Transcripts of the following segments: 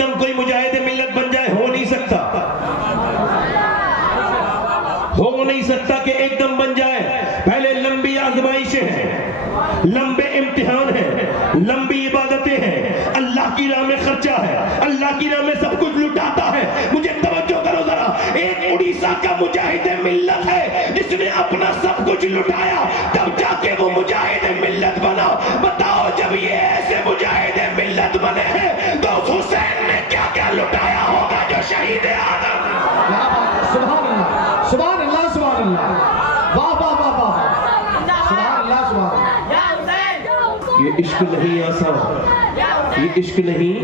دم کوئی مجاہد ملت بن جائے، ہو نہیں سکتا، ہو نہیں سکتا کہ ایک دم بن جائے. پہلے لمبی آزمائشیں ہیں، لمبے امتحان ہیں، لمبی عبادتیں ہیں، اللہ کی راہ میں خرچہ ہے، اللہ کی راہ میں سب کچھ لٹاتا ہے. مجھے توجہ کرو ذرا، ایک اڑیسہ کا مجاہد ملت ہے جس نے اپنا سب کچھ لٹایا، تب جا کے وہ مجاہد ملت بنا. بتاؤ جب یہ ایسے مجاہد ملت بنے ہیں تو حسین نے کیا کیا لٹایا ہوگا جو شہید اعظم. سبحان اللہ، سبحان اللہ، سبحان اللہ، واہ واہ واہ واہ، سبحان اللہ، سبحان اللہ. یہ عشق نہیں آسان، یہ عشق نہیں،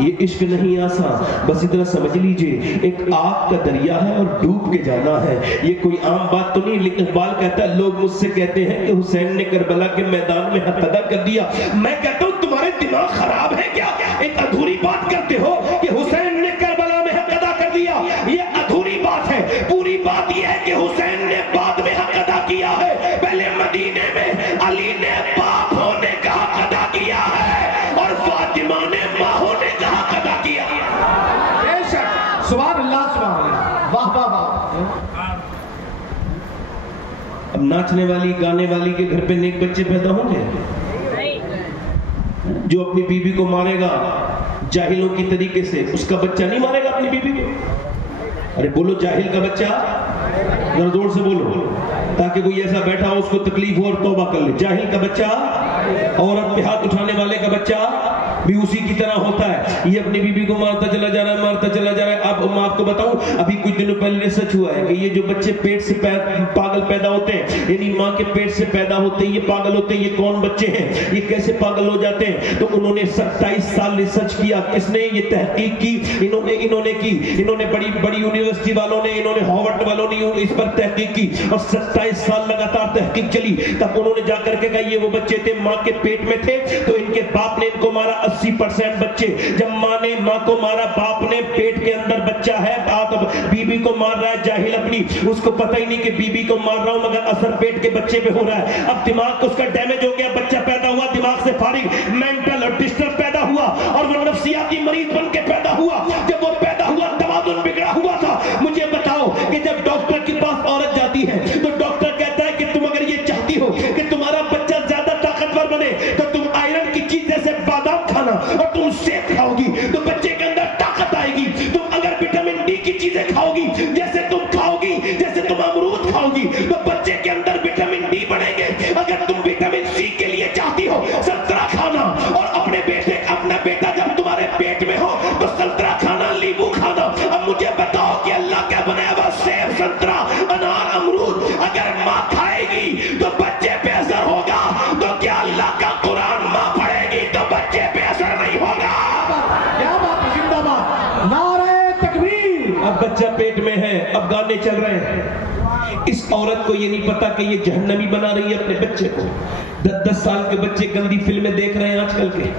یہ عشق نہیں آسان. بس اتنا سمجھ لیجئے، ایک آگ کا دریا ہے اور ڈوب کے جانا ہے. یہ کوئی عام بات تو نہیں. لیکن اقبال کہتا ہے، لوگ مجھ سے کہتے ہیں کہ حسین نے کربلا کے میدان میں حق ادا کر دیا. میں کہتا ہوں تمہارے دماغ خراب ہے کیا؟ ایک ادھوری بات کرتے ہو کہ حسین نے کربلا میں حق ادا کر دیا. یہ ادھوری بات ہے. پوری بات یہ ہے کہ حسین نے بعد میں حق ادا کیا ہے. پہلے مدینے میں علی نے باپ ہونے کا حق ادا کیا ہے اور فاطمہ نے ماں ہونے کا حق ادا کیا. بے شک، سبحان اللہ، سبحان اللہ، واہ واہ واہ. اب ناچنے والی گانے والی کے گھر پہ نیک بچے پیدا ہوں گے؟ جو اپنی بیوی کو مارے گا جاہلوں کی طریقے سے، اس کا بچہ نہیں مارے گا اپنی بیوی کو. ارے بولو، جاہل کا بچہ، ذرا زور سے بولو تاکہ کوئی ایسا بیٹھا ہو اس کو تکلیف ہو اور توبہ کر لے. جاہل کا بچہ، عورت پہ ہاتھ اٹھانے والے کا بچہ بھی اسی کی طرح ہوتا ہے. یہ اپنی بیوی کو مارتا چلا جا رہا ہے، مارتا چلا جا رہا ہے. اب میں آپ کو بتاؤں، ابھی کچھ دنوں پہلے سچ ہوا ہے کہ یہ جو بچے پیٹ سے پاگل پیدا ہوتے ہیں، یعنی ماں کے پیٹ سے پیدا ہوتے ہیں، یہ پاگل ہوتے ہیں. یہ کون بچے ہیں؟ یہ کیسے پاگل ہو جاتے ہیں؟ تو انہوں نے 27 سال ریسرچ کیا. کس نے یہ تحقیق کی؟ انہوں نے بڑی یونیورسٹی والوں نے، انہوں نے ہارورڈ والوں نے اس پر تحقیق کی اور 27 سال لگاتار تحقیق چلی. تب انہوں نے جا کر کے کہا یہ وہ بچے تھے ماں کے پیٹ میں تھے تو ان کے باپ نے ان کو مارا. 80% بچے جب ماں نے ماں کو مارا، باپ نے پیٹ کے اندر بچہ ہے، باپ بیوی کو مار رہا ہے، جاہل اپنی، اس کو پتہ ہی نہیں کہ بیوی کو مار رہا ہوں مگر اثر پیٹ کے بچے پہ ہو رہا ہے. اب دماغ کو اس کا ڈیمیج ہو گیا، بچہ پیدا ہوا دماغ سے فارغ، مینٹل اور ڈسٹرب پیدا ہوا اور وہ نفسیاتی مریض بن کے پیدا ہوا. جب وہ پیدا ہوا توازن بگڑا ہوا تھا. مجھے بتاؤ کہ جب ڈاکٹر کے پاس عورت جاتی ہے تو ڈاکٹر کہتا ہے کہ تم اگر یہ چاہتی ہو کہ تمہارا بچہ زیادہ طاقتور بنے تو تم آئرن کی چیز جیسے بادام کھانا اور تم سیب کھاؤ گی تو بچے کے اندر طاقت آئے گی. تم اگر وٹامن ڈی کی چیزیں کھاؤ گی، جیسے تم کھاؤ گی، جیسے تم امرود کھاؤ گی تو بچے کے اندر وٹامن ڈی بڑھیں گے. اگر تم وٹامن سی کے لیے چاہتی ہو سنترا کھانا اور اپنا بیٹا جب تمہارے پیٹ میں ہو تو سنترا کھانا، لیمو کھانا. اب مجھے بتاؤ کہ اللہ کیا بنایا ہوا؟ سیب، سنترا، انار، امرود. اگر ماں کھائے گی تو بچے پہ اثر ہوگا، تو کیا اللہ کا قرآن ماں پڑھے گی تو بچے پہ اثر نہیں ہوگا؟ کیا بات ہے، زندہ باد، نعرہ تکبیر. اب بچہ پیٹ میں ہے، اب گانے چل رہے ہیں. اس عورت کو یہ نہیں پتا کہ یہ جہنمی بنا رہی ہے اپنے بچے کو. 10 سال کے بچے گندی فلمیں دیکھ رہے ہیں آج کل کے.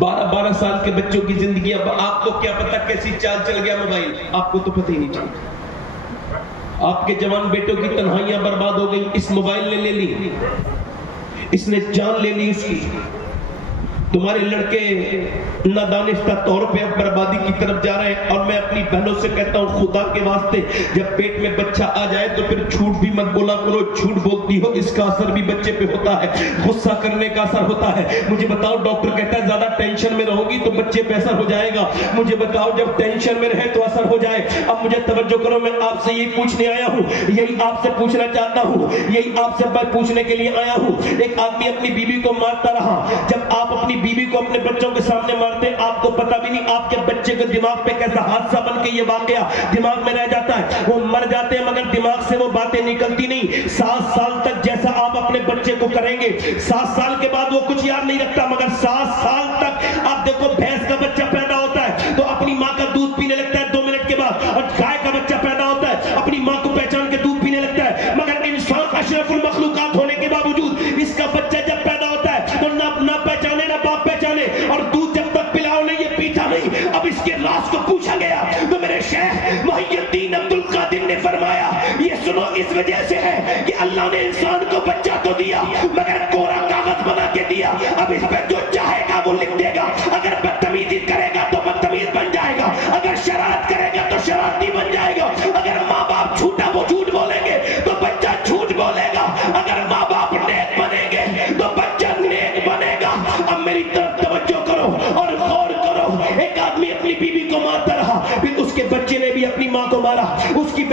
12 سال کے بچوں کی زندگی. اب آپ کو کیا پتا کیسی چال چل گیا موبائل، آپ کو تو پتہ ہی نہیں چلتا. آپ کے جوان بیٹوں کی تنہائیاں برباد ہو گئی. اس موبائل نے لے لی، اس نے جان لے لی اس کی. تمہارے لڑکے نادانستہ طور پہ اب بربادی کی طرف جا رہے ہیں. اور میں اپنی بہنوں سے کہتا ہوں خدا کے واسطے جب پیٹ میں بچہ آ جائے تو پھر جھوٹ بھی مت بولا کرو. جھوٹ بولتی ہو اس کا اثر بھی بچے پہ ہوتا ہے، غصہ کرنے کا اثر ہوتا ہے. مجھے بتاؤ، ڈاکٹر کہتا ہے زیادہ ٹینشن میں رہو گی تو بچے پہ اثر ہو جائے گا. مجھے بتاؤ جب ٹینشن میں رہے تو اثر ہو جائے. اب مجھے توجہ کرو، میں آپ سے یہی پوچھنے آیا ہوں، یہی آپ سے پوچھنا چاہتا ہوں، یہی آپ سے بات پوچھنے کے لیے آیا ہوں. ایک آدمی اپنی بیوی کو مارتا رہا. جب آپ اپنی بیوی کو اپنے بچوں کے سامنے مارتے آپ کو پتہ بھی نہیں آپ کے بچے کے دماغ پہ کیسا حادثہ بن کے یہ واقعہ دماغ میں رہ جاتا ہے. وہ مر جاتے ہیں مگر دماغ سے وہ باتیں نکلتی نہیں. 7 سال تک جیسا آپ اپنے بچے کو کریں گے، 7 سال کے بعد وہ کچھ یاد نہیں رکھتا مگر 7 سال تک. آپ دیکھو بھینس کا بچہ پیدا ہوتا ہے تو اپنی ماں کا دودھ پینے لگتا ہے 2 منٹ کے بعد، اور گائے کا بچہ پیدا ہوتا ہے اپنی ماں کو پہچان کے دودھ پینے لگتا ہے. مگر انسان اشرف المخلوقات ہونے کے باوجود اس کا بچہ جب پیدا ہوتا ہے تو نہ پہچانے نہ باپ پہچانے، اور دودھ جب تک پلاؤ نہیں یہ پیتا نہیں. اب اس کے راز کو پوچھا گیا تو میرے شیخ محی الدین عبد القادر نے فرمایا یہ سنو اس وجہ سے ہے کہ اللہ نے انسان کو بچہ تو دیا مگر کورا کاغذ بنا کے دیا. اب اس پہ جو چاہے گا وہ لکھ دے گا. اگر بدتمیزی کرے گا تو بدتمیز بن جائے گا, اگر شرارت کرے گا تو شرارتی بن جائے گا. اگر ماں باپ جھوٹا وہ جھوٹ بولیں گے تو بچہ جھوٹ بولے گا. اگر ماں باپ نیک بنیں گے تو بچہ نیک بنے گا. اب میری طرف توجہ کرو اور غور کرو. ایک آدمی اپنی بیوی کو مارتا رہا, پھر اس کے بچے نے بھی اپنی ماں کو مارا, اس کی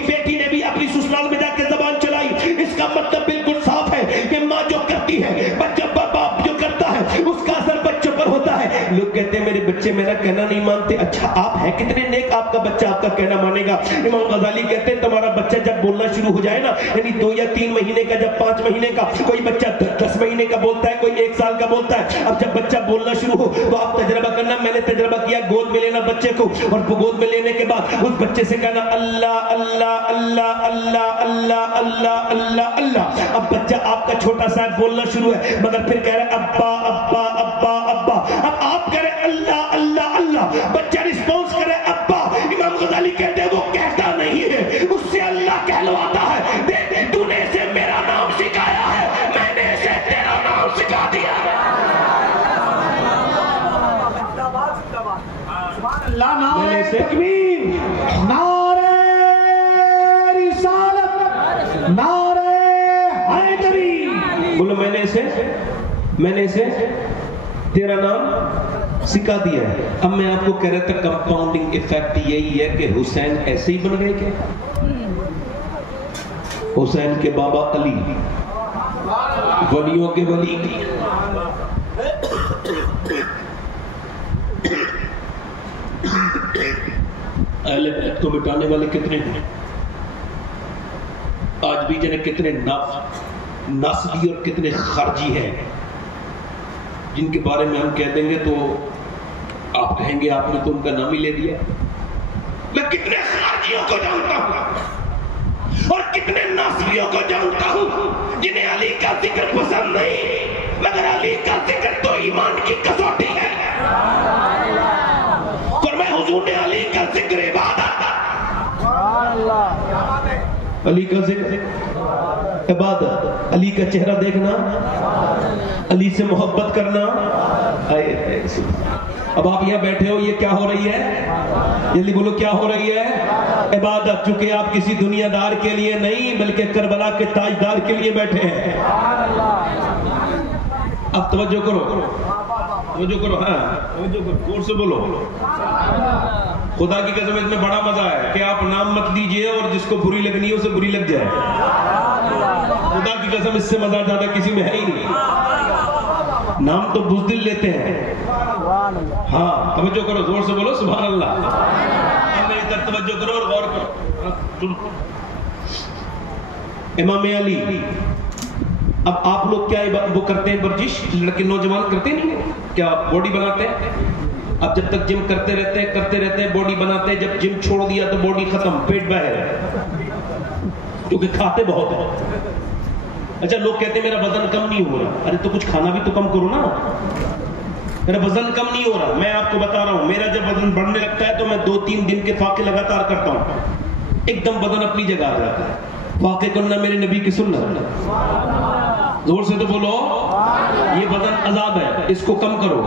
بیٹی نے بھی اپنی سسرال میں جا کے زبان چلائی. اس کا مطلب بالکل صاف ہے کہ ماں جو کرتی ہے, بچہ باپ جو کرتا ہے, اس کا اثر بچوں پر ہوتا ہے. لوگ کہتے ہیں میرے بچے میرا کہنا نہیں مانتے. اچھا آپ ہیں کتنے نیک, آپ کا بچہ آپ کا کہنا مانے گا. امام غزالی کہتے ہیں تمہارا بچہ جب بولنا شروع ہو جائے نا, یعنی 2 یا 3 مہینے کا, جب 5 مہینے کا, کوئی بچہ 10 مہینے کا بولتا ہے, کوئی 1 سال کا بولتا ہے. اب جب بچہ بولنا شروع ہو تو آپ تجربہ کرنا. میں نے تجربہ کیا, گود میں لینا بچے کو, اور گود میں لینے کے بعد اس بچے سے کہنا اللہ اللہ اللہ اللہ اللہ اللہ اللہ اللہ. اب بچہ آپ کا چھوٹا سا بولنا شروع ہے مگر پھر کہہ رہا ہے ابا ابا ابا ابا. اب آپ کہہ رہے اللہ اللہ اللہ, بچہ رسپونس کرے ابا. امام غزالی کہتے ہیں وہ کہتا نہیں ہے, اس سے اللہ کہلواتا ہے. دیکھ تو نے اسے میرا نام سکھایا ہے, میں نے اسے تیرا نام سکھا دیا ہے. اللہ نعرہ تکبیر, نعرہ رسالت, نعرہ حیدری. بولو میں نے اسے تیرا نام سکھا دیا ہے. اب میں آپ کو کہہ رہا تھا کمپاؤنڈنگ ایفیکٹ یہی ہے کہ حسین ایسے ہی بن گئے. کیا حسین کے بابا علی ولیوں کے ولی, اہل بیت کو مٹانے والے کتنے ہیں آج بھی, جنہیں کتنے ناصبی اور کتنے خارجی ہیں جن کے بارے میں ہم کہہ دیں گے تو آپ کہیں گے آپ نے تو ان کا نام ہی لے دیا. میں کتنے خارجیوں کو جانتا ہوں اور کتنے ناصبیوں کو جانتا ہوں جنہیں علی کا ذکر پسند نہیں, مگر علی کا ذکر تو ایمان کی کسوٹی ہے. اور میں حضور نے علی کا ذکر عبادت, علی کا ذکر عبادت, علی کا چہرہ دیکھنا, علی سے محبت کرنا. اب آپ یہاں بیٹھے ہو, یہ کیا ہو رہی ہے؟ جلدی بولو کیا ہو رہی ہے؟ عبادت. چونکہ آپ کسی دنیا دار کے لیے نہیں بلکہ کربلا کے تاجدار کے لیے بیٹھے ہیں. اب توجہ کرو, ہاں توجہ کرو, زور سے بولو. خدا کی قسم اس میں بڑا مزہ ہے کہ آپ نام مت لیجئے اور جس کو بری لگنی ہے اسے بری لگ جائے. خدا کی قسم اس سے مزہ زیادہ کسی میں ہے ہی نہیں. نام تو بزدل لیتے ہیں. ہاں توجہ کرو, زور سے بولو سبحان اللہ. اب میری طرف توجہ کرو اور غور کرو. امام علی, اب آپ لوگ کیا وہ کرتے ہیں ورزش, لڑکے نوجوان کرتے نہیں کیا, باڈی بناتے ہیں. اب جب تک جم کرتے رہتے ہیں باڈی بناتے ہیں, جب جم چھوڑ دیا تو باڈی ختم, پیٹ باہر, کیونکہ کھاتے بہت ہیں. اچھا لوگ کہتے ہیں میرا وزن کم نہیں ہو رہا. ارے تو کچھ کھانا بھی تو کم کرو نا. میرا وزن کم نہیں ہو رہا. میں آپ کو بتا رہا ہوں, میرا جب وزن بڑھنے لگتا ہے تو میں 2-3 دن کے فاقے لگاتار کرتا ہوں, ایک دم وزن اپنی جگہ آ جاتا ہے. فاقے کرنا میرے نبی کی سنت. زور سے تو بولو, یہ وزن عذاب ہے, اس کو کم کرو.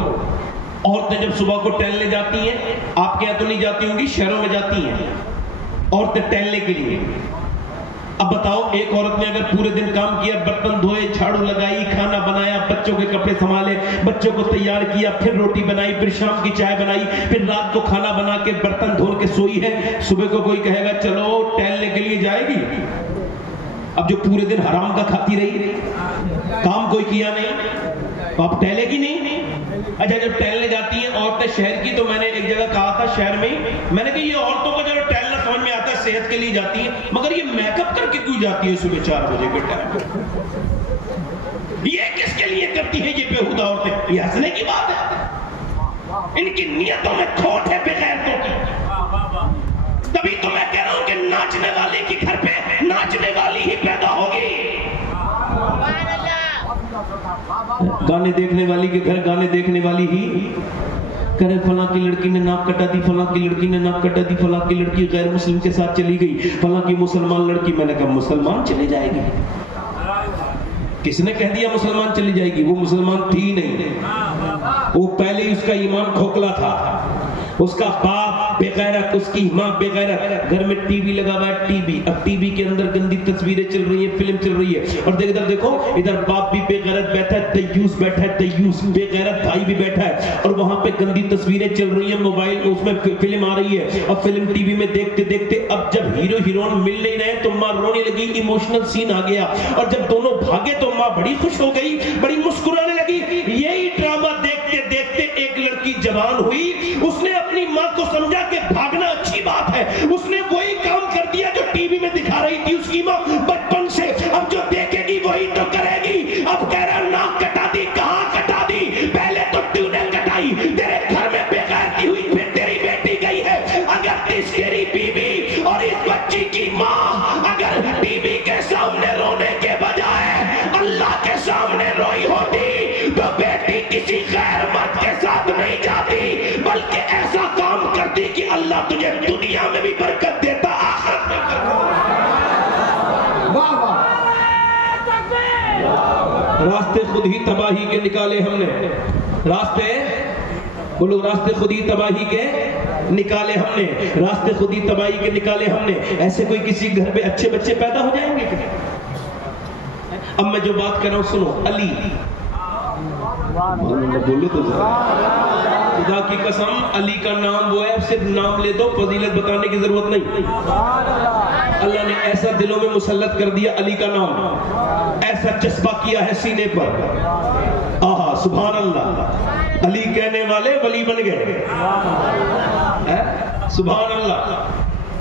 عورتیں جب صبح کو ٹہلنے جاتی ہیں, آپ کے یہاں تو نہیں جاتی ہوں گی, شہروں میں جاتی ہیں عورتیں ٹہلنے کے لیے. اب بتاؤ ایک عورت نے اگر پورے دن کام کیا, برتن دھوئے, جھاڑو لگائی, کھانا بنایا, بچوں کے کپڑے سنبھالے, بچوں کو تیار کیا, پھر روٹی بنائی, پھر شام کی چائے بنائی, پھر رات کو کھانا بنا کے برتن دھو کے سوئی ہے, صبح کو کوئی کہے گا چلو ٹہلنے کے لیے جائے گی. اب جو پورے دن حرام کا کھاتی رہی, کام کوئی کیا نہیں, تو آپ ٹہلے گی نہیں. اچھا جب ٹہلنے جاتی ہیں عورتیں شہر کی, تو میں نے ایک جگہ کہا تھا شہر میں ہی, میں نے کہا یہ عورتوں کو جو ٹہلنا سمجھ میں آتا ہے صحت کے لیے جاتی ہیں, مگر یہ میک اپ کر کے کیوں جاتی ہے صبح 4 بجے کے ٹائم؟ یہ کس کے لیے کرتی ہے یہ بےہودہ عورتیں؟ یہ ہنسنے کی بات ہے. ان کی نیتوں میں کھوٹ ہے بغیرتوں کی. تبھی تو میں کہہ رہا ہوں کہ ناچنے والے کے گھر پہ ناچنے والی ہی پیدا ہوگی. گانے دیکھنے والی کے گھر گانے دیکھنے والی ہی کہہ رہے فلاں کی لڑکی نے ناک کٹا دی، فلاں کی لڑکی نے ناک کٹا دی، فلاں کی لڑکی غیر مسلم کے ساتھ چلی گئی، فلاں کی مسلمان لڑکی. میں نے کہا مسلمان چلی جائے گی؟ کس نے کہہ دیا مسلمان چلی جائے گی؟ وہ مسلمان تھی نہیں، وہ پہلے ہی اس کا ایمان کھوکھلا تھا. اس کا باپ بے غیرت، اس کی ماں بے غیرت. گھر میں ٹی وی لگا ہوا ہے، ٹی وی، اب ٹی وی کے اندر گندی تصویریں چل رہی ہیں، فلم چل رہی ہے، اور ادھر دیکھو، ادھر باپ بھی بے غیرت بیٹھا ہے، دیوس بیٹھا ہے، دیوس بے غیرت بھائی بھی بیٹھا ہے، اور وہاں پہ گندی تصویریں چل رہی ہیں، موبائل میں اس میں فلم آ رہی ہے، اور فلم ٹی وی میں دیکھتے دیکھتے اب جب ہیرو ہیروئن مل نہیں رہے تو ماں رونے لگی، ایموشنل سین آ گیا، اور جب دونوں بھاگے تو ماں بڑی خوش ہو گئی، بڑی مسکرانے لگی. یہی ڈرامہ دیکھتے دیکھتے ایک لڑکی جوان ہوئی، اس نے اپنی ماں کو سمجھا کہ بھاگنا اچھی بات ہے، اس نے وہی کام کر دیا جو ٹی وی میں دکھا رہی تھی اس کی ماں بچپن سے. اب جو دیکھے گی وہی تو کرے گی. اب کہہ رہا ناک کٹا دی، کہاں کٹا دی؟ پہلے تو تو نے کٹائی، تیرے گھر میں بے غیرتی ہوئی، پھر تیری بیٹی گئی ہے. اگر تیری بیوی اور اس بچی کی ماں اگر ٹی وی کے سامنے رونے کے بجائے اللہ کے سامنے روئی ہوتی تو بیٹی کسی غیر مرد کے ساتھ نہیں جاتی، بلکہ ایسا کام کرتی کہ اللہ تجھے دنیا میں بھی برکت دیتا، آخرت میں راستے خود ہی تباہی کے نکالے ہم نے. راستے بولو، راستے خود ہی تباہی کے نکالے ہم نے، راستے خود ہی تباہی کے نکالے ہم نے. ایسے کوئی کسی گھر پہ اچھے بچے پیدا ہو جائیں گے؟ اب میں جو بات کر رہا ہوں سنو. علی بولو تو خدا کی قسم، علی کا نام وہ ہے، صرف نام لے دو، فضیلت بتانے کی ضرورت نہیں. اللہ نے ایسا دلوں میں مسلط کر دیا علی کا نام، ایسا چسپا کیا ہے سینے پر. آہا سبحان اللہ، علی کہنے والے ولی بن گئے. سبحان اللہ.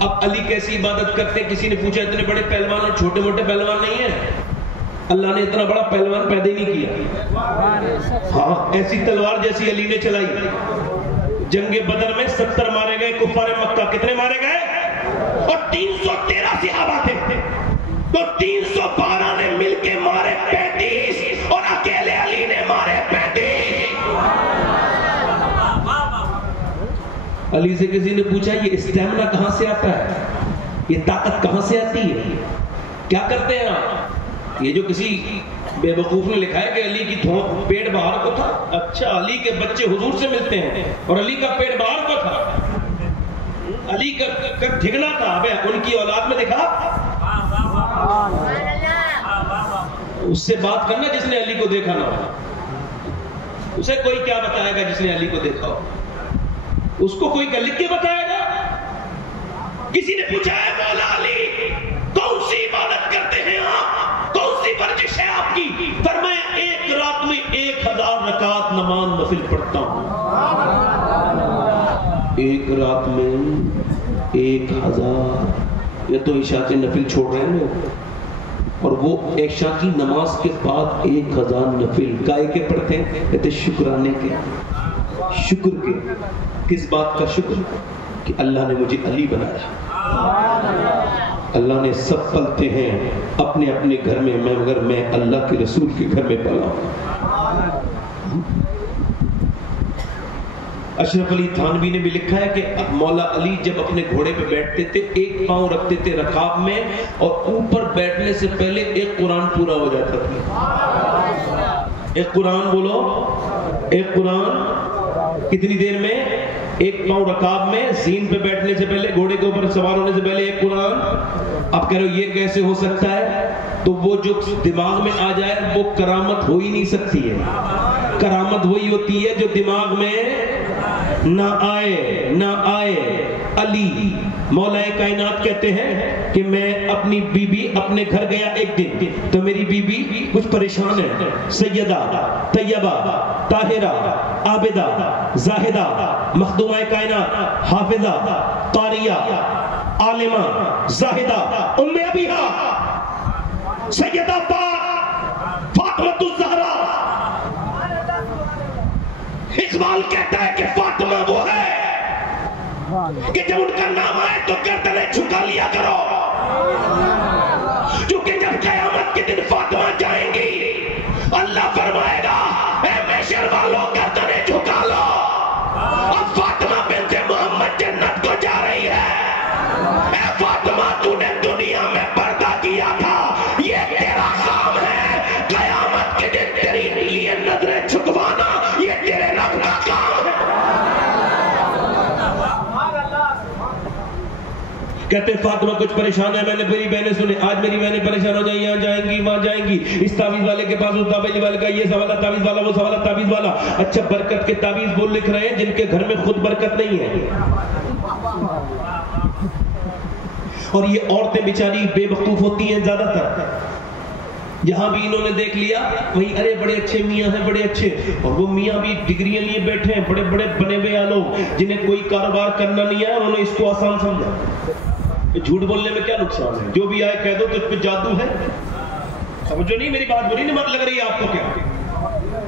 اب علی کیسی عبادت کرتے؟ کسی نے پوچھا اتنے بڑے پہلوان اور چھوٹے موٹے پہلوان نہیں ہیں؟ اللہ نے اتنا بڑا پہلوان پیدا ہی نہیں کیا. ہاں ایسی تلوار جیسی علی نے چلائی. جنگ بدر میں 70 مارے گئے کفار مکہ. کتنے مارے گئے؟ اور 313 صحابہ تھے، تو 312 نے مل کے مارے 35، اور اکیلے علی نے مارے 35. علی سے کسی نے پوچھا یہ اسٹیمنا کہاں سے آتا ہے، یہ طاقت کہاں سے آتی ہے، کیا کرتے ہیں آپ؟ یہ جو کسی بے وقوف نے لکھا ہے کہ علی کی پیٹ باہر کو تھا. اچھا، علی کے بچے حضور سے ملتے ہیں اور علی کا پیٹ باہر کو تھا، علی کا ڈھگنا تھا. ان کی اولاد میں دیکھا. اس سے بات کرنا جس نے علی کو دیکھا نہ ہو. اسے کوئی کیا بتائے گا جس نے علی کو دیکھا ہو؟ اس کو کوئی کیا لکھ کے بتائے گا؟ کسی نے پوچھا ہے مولا علی کون سی عبادت کرتے ہیں آپ، کون سی ورزش ہے آپ کی؟ فرمایا ایک رات میں 1000 رکعت نماز نفل پڑھتا ہوں. ایک رات میں 1000. یہ تو عشاء کے نفل چھوڑ رہے ہیں لوگ، اور وہ عشاء کی نماز کے بعد 1000 نفل گائے کے پڑھتے ہیں. کہتے شکرانے کے، شکر کے. کس بات کا شکر؟ کہ اللہ نے مجھے علی بنایا. اللہ نے سب پلتے ہیں اپنے اپنے گھر میں، مگر میں اللہ کے رسول کے گھر میں پلا ہوں. اشرف علی تھانوی نے بھی لکھا ہے کہ مولا علی جب اپنے گھوڑے پہ بیٹھتے تھے ایک پاؤں رکھتے تھے رکاب میں، اور اوپر بیٹھنے سے پہلے ایک قرآن پورا ہو جاتا تھا. ایک قرآن بولو، ایک قرآن کتنی دیر میں؟ ایک پاؤں رکاب میں، زین پہ بیٹھنے سے پہلے، گھوڑے کے اوپر سوار ہونے سے پہلے ایک قرآن. اب کہہ رہے ہو یہ کیسے ہو سکتا ہے؟ تو وہ جو دماغ میں آ جائے وہ کرامت ہو ہی نہیں سکتی ہے. کرامت وہی ہوتی ہے جو دماغ میں نہ آئے نہ آئے. علی مولا کائنات کہتے ہیں کہ میں اپنی بیوی اپنے گھر گیا ایک دن، تو میری بیوی کچھ پریشان ہے. سیدہ طیبہ طاہرہ عابدہ زاہدہ مخدومہ کائنات حافظہ قاریہ عالمہ زاہدہ ام ابیہا سیدہ فاطمہ الزہرا. اقبال کہتا ہے کہ فاطمہ وہ ہے کہ جب ان کا نام آئے تو گردنیں جھکا لیا کرو، کیونکہ جب قیامت کے دن فاطمہ جائیں گی اللہ فرمائے گا اے محشر والوں گردنیں جھکا لو. کہتے ہیں فاطمہ کچھ پریشان ہے، میں نے میری بہنیں سنے، آج میری بہنیں پریشان ہو جائیں، یہاں جائیں گی وہاں جائیں گی، اس تعویذ والے کے پاس، اس تعویذ والے کا، یہ سوالہ تعویذ والا، وہ سوالہ تعویذ والا۔ اچھا برکت کے تعویذ وہ لکھ رہے ہیں جن کے گھر میں خود برکت نہیں ہے۔ اور یہ عورتیں بیچاری بے وقوف ہوتی ہیں زیادہ تر، جہاں بھی انہوں نے دیکھ لیا وہی ارے بڑے اچھے میاں ہیں، بڑے اچھے، اور وہ میاں بھی ڈگریاں لیے بیٹھے ہیں، بڑے بڑے بنے ہوئے لوگ جنہیں کوئی کاروبار کرنا نہیں ہے، انہوں نے اس کو آسان سمجھا۔ جھوٹ بولنے میں کیا نقصان ہے؟ جو بھی آئے کہہ دو تجھ پہ جادو ہے۔ سمجھو نہیں میری بات، بری نہیں مت لگ رہی ہے آپ کو کیا؟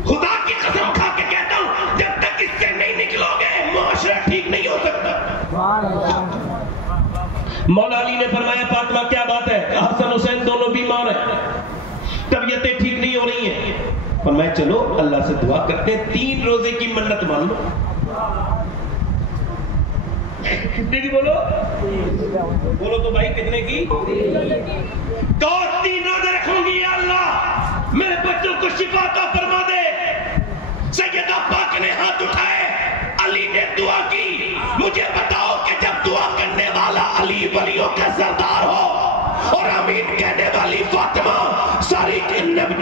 خدا کی قسم کھا کے کہتا ہوں جب تک اس سے نہیں نکلو گے معاشرہ ٹھیک نہیں ہو سکتا۔ مولا علی نے فرمایا فاطمہ کیا بات ہے؟ حسن حسین دونوں بیمار ہیں، طبیعتیں ٹھیک نہیں ہو رہی ہیں۔ فرمایا چلو اللہ سے دعا کرتے ہیں، 3 روزے کی منت مان لو۔ کتنے کی بولو؟ بولو تو بھائی کتنے کی؟ کہو 3 روزے رکھوں گی یا اللہ میرے بچوں کو شفا عطا فرما دے۔ سیدہ پاک نے ہاتھ اٹھائے، علی نے دعا کی۔ مجھے بتاؤ کہ جب دعا کرنے والا علی ولیوں کا سردار ہو اور آمین کہنے والی فاطمہ ساری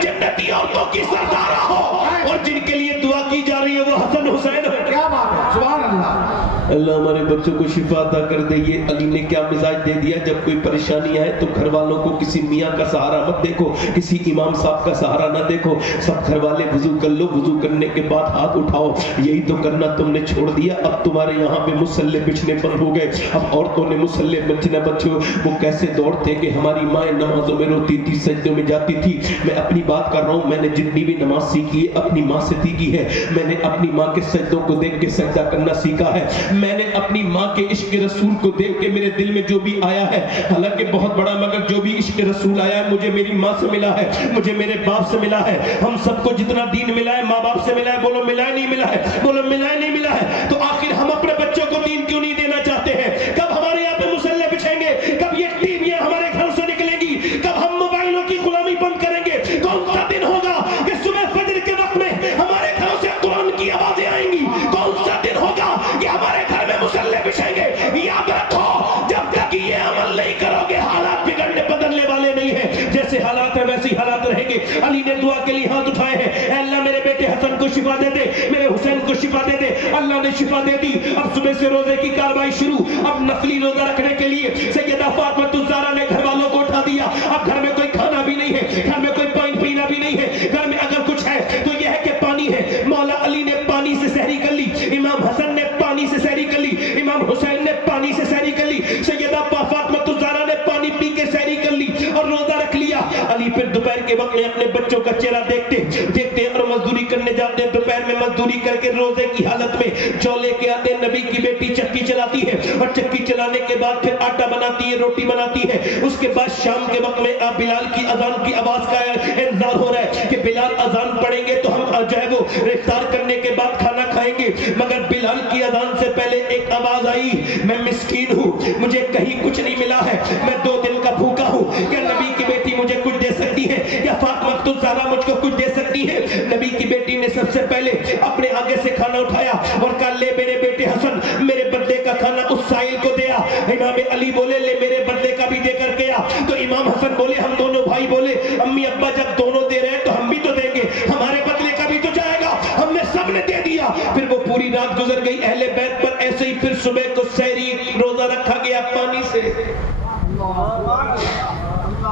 جنتی عورتوں کی سردارہ ہو، اور جن کے لیے دعا کی جا رہی ہے وہ حسن حسین ہو، کیا بات ہے؟ سبحان اللہ۔ اللہ ہمارے بچوں کو شفا عطا کر دے۔ یہ علی نے کیا مزاج دے دیا، جب کوئی پریشانی آئے تو گھر والوں کو کسی میاں کا سہارا مت دیکھو، کسی امام صاحب کا سہارا نہ دیکھو، سب گھر والے وضو کر لو، وضو کرنے کے بعد ہاتھ اٹھاؤ۔ یہی تو کرنا تم نے چھوڑ دیا، اب تمہارے یہاں پہ مصلے بچھنے بند ہو گئے، اب عورتوں نے مصلے بچنے بچو۔ وہ کیسے دورتے کہ ہماری ماں نمازوں میں روتی تھی، سجدوں میں جاتی تھی۔ میں اپنی بات کر رہا ہوں، میں نے جتنی بھی نماز سیکھی ہے اپنی ماں سے سیکھی ہے، میں نے اپنی ماں کے سجدوں کو دیکھ کے سجدہ کرنا سیکھا ہے، میں نے اپنی ماں کے عشق رسول کو دیکھ کے میرے دل میں جو بھی آیا ہے، حالانکہ بہت بڑا مگر جو بھی عشق رسول آیا ہے مجھے میری ماں سے ملا ہے، مجھے میرے باپ سے ملا ہے۔ ہم سب کو جتنا دین ملا ہے ماں باپ سے ملا ہے، بولو ملا ہے نہیں ملا ہے؟ بولو ملا ہے نہیں ملا ہے؟ تو آخر ہم اپنے بچوں کو دین کیوں نہیں دینا چاہتے ہیں؟ کب ہمارے یہاں پہ مصلے بچھیں گے؟ کب یہ ٹی ویاں ہمارے گھر سے نکلیں گی؟ کب ہم موبائلوں کی غلامی بند کریں گے؟ کون سا دن ہوگا کہ صبح فجر کے وقت میں ہمارے گھروں سے قرآن کی آوازیں آئیں گی؟ کون سا دن ہوگا کہ ہمارے گھر میں مصلے بچھیں گے؟ یاد رکھو جب تک یہ عمل نہیں کرو گے حالات بگڑنے بدلنے والے نہیں ہیں، جیسے حالات ہیں ویسے حالات رہیں گے۔ علی نے دعا کے لیے ہاتھ اٹھائے ہیں، اے اللہ میرے بیٹے حسن کو شفا دے دے، میرے حسین کو شفا دے دے۔ اللہ نے شفا دے دی۔ اب صبح سے روزے کی کاروائی شروع، اب نفلی روزہ رکھنے کے لیے سیدہ فاطمہ الزہرا نے گھر والوں کو اٹھا دیا۔ اب گھر میں کوئی کھانا بھی نہیں ہے، گھر میں کوئی پانی پینا بھی نہیں ہے، گھر میں اگر کچھ ہے تو یہ ہے کہ پانی ہے۔ مولا علی نے پانی سے سحری کر لی، امام حسن نے پانی سے سحری کر لی، امام حسین نے پانی سے سحری کر لی، سیدہ فاطمہ الزہرا نے پانی پی کے سحری کر لی اور روزہ رکھ لیا۔ علی پھر دوپہر کے وقت میں اپنے بچوں کا چہرہ دیکھتے اور مزدوری کرنے جاتے ہیں۔ دوپہر میں مزدوری کر کے روزے کی حالت میں جو لے کے آتے ہیں، نبی کی بیٹی چکی چلاتی ہے اور چکی چلانے کے بعد پھر آٹا بناتی ہے، روٹی بناتی ہے۔ اس کے بعد شام کے وقت میں بلال کی اذان کی آواز کا انتظار ہو رہا ہے کہ بلال اذان پڑھیں گے تو ہم جو ہے وہ افطار کرنے کے بعد کھانا کھائیں گے، مگر بلال کی اذان سے پہلے ایک آواز آئی، میں مسکین ہوں، مجھے کہیں کچھ نہیں ملا ہے، میں 2 دن کا بھوکا ہوں، کیا نبی کی بیٹی مجھے کچھ دے سکتی ہے؟ یا فاطمہ الزہرا مجھ کو کچھ دے سکتی ہے؟ نبی کی بیٹی نے سب سے پہلے اپنے آگے سے کھانا اٹھایا اور کہا لے میرے بیٹے حسن میرے بدلے کا کھانا اس سائل کو دیا۔ امام علی بولے لے میرے بدلے کا بھی دے کر گیا، تو امام حسن بولے ہم دونوں بھائی بولے امی ابا جب دونوں دے رہے ہیں تو ہم بھی تو دیں گے، ہمارے بدلے کا بھی تو جائے گا، ہم نے سب نے دے دیا۔ پھر وہ پوری رات گزر گئی اہل بیت پر ایسے ہی، پھر صبح کو سحری روزہ رکھا گیا پانی سے۔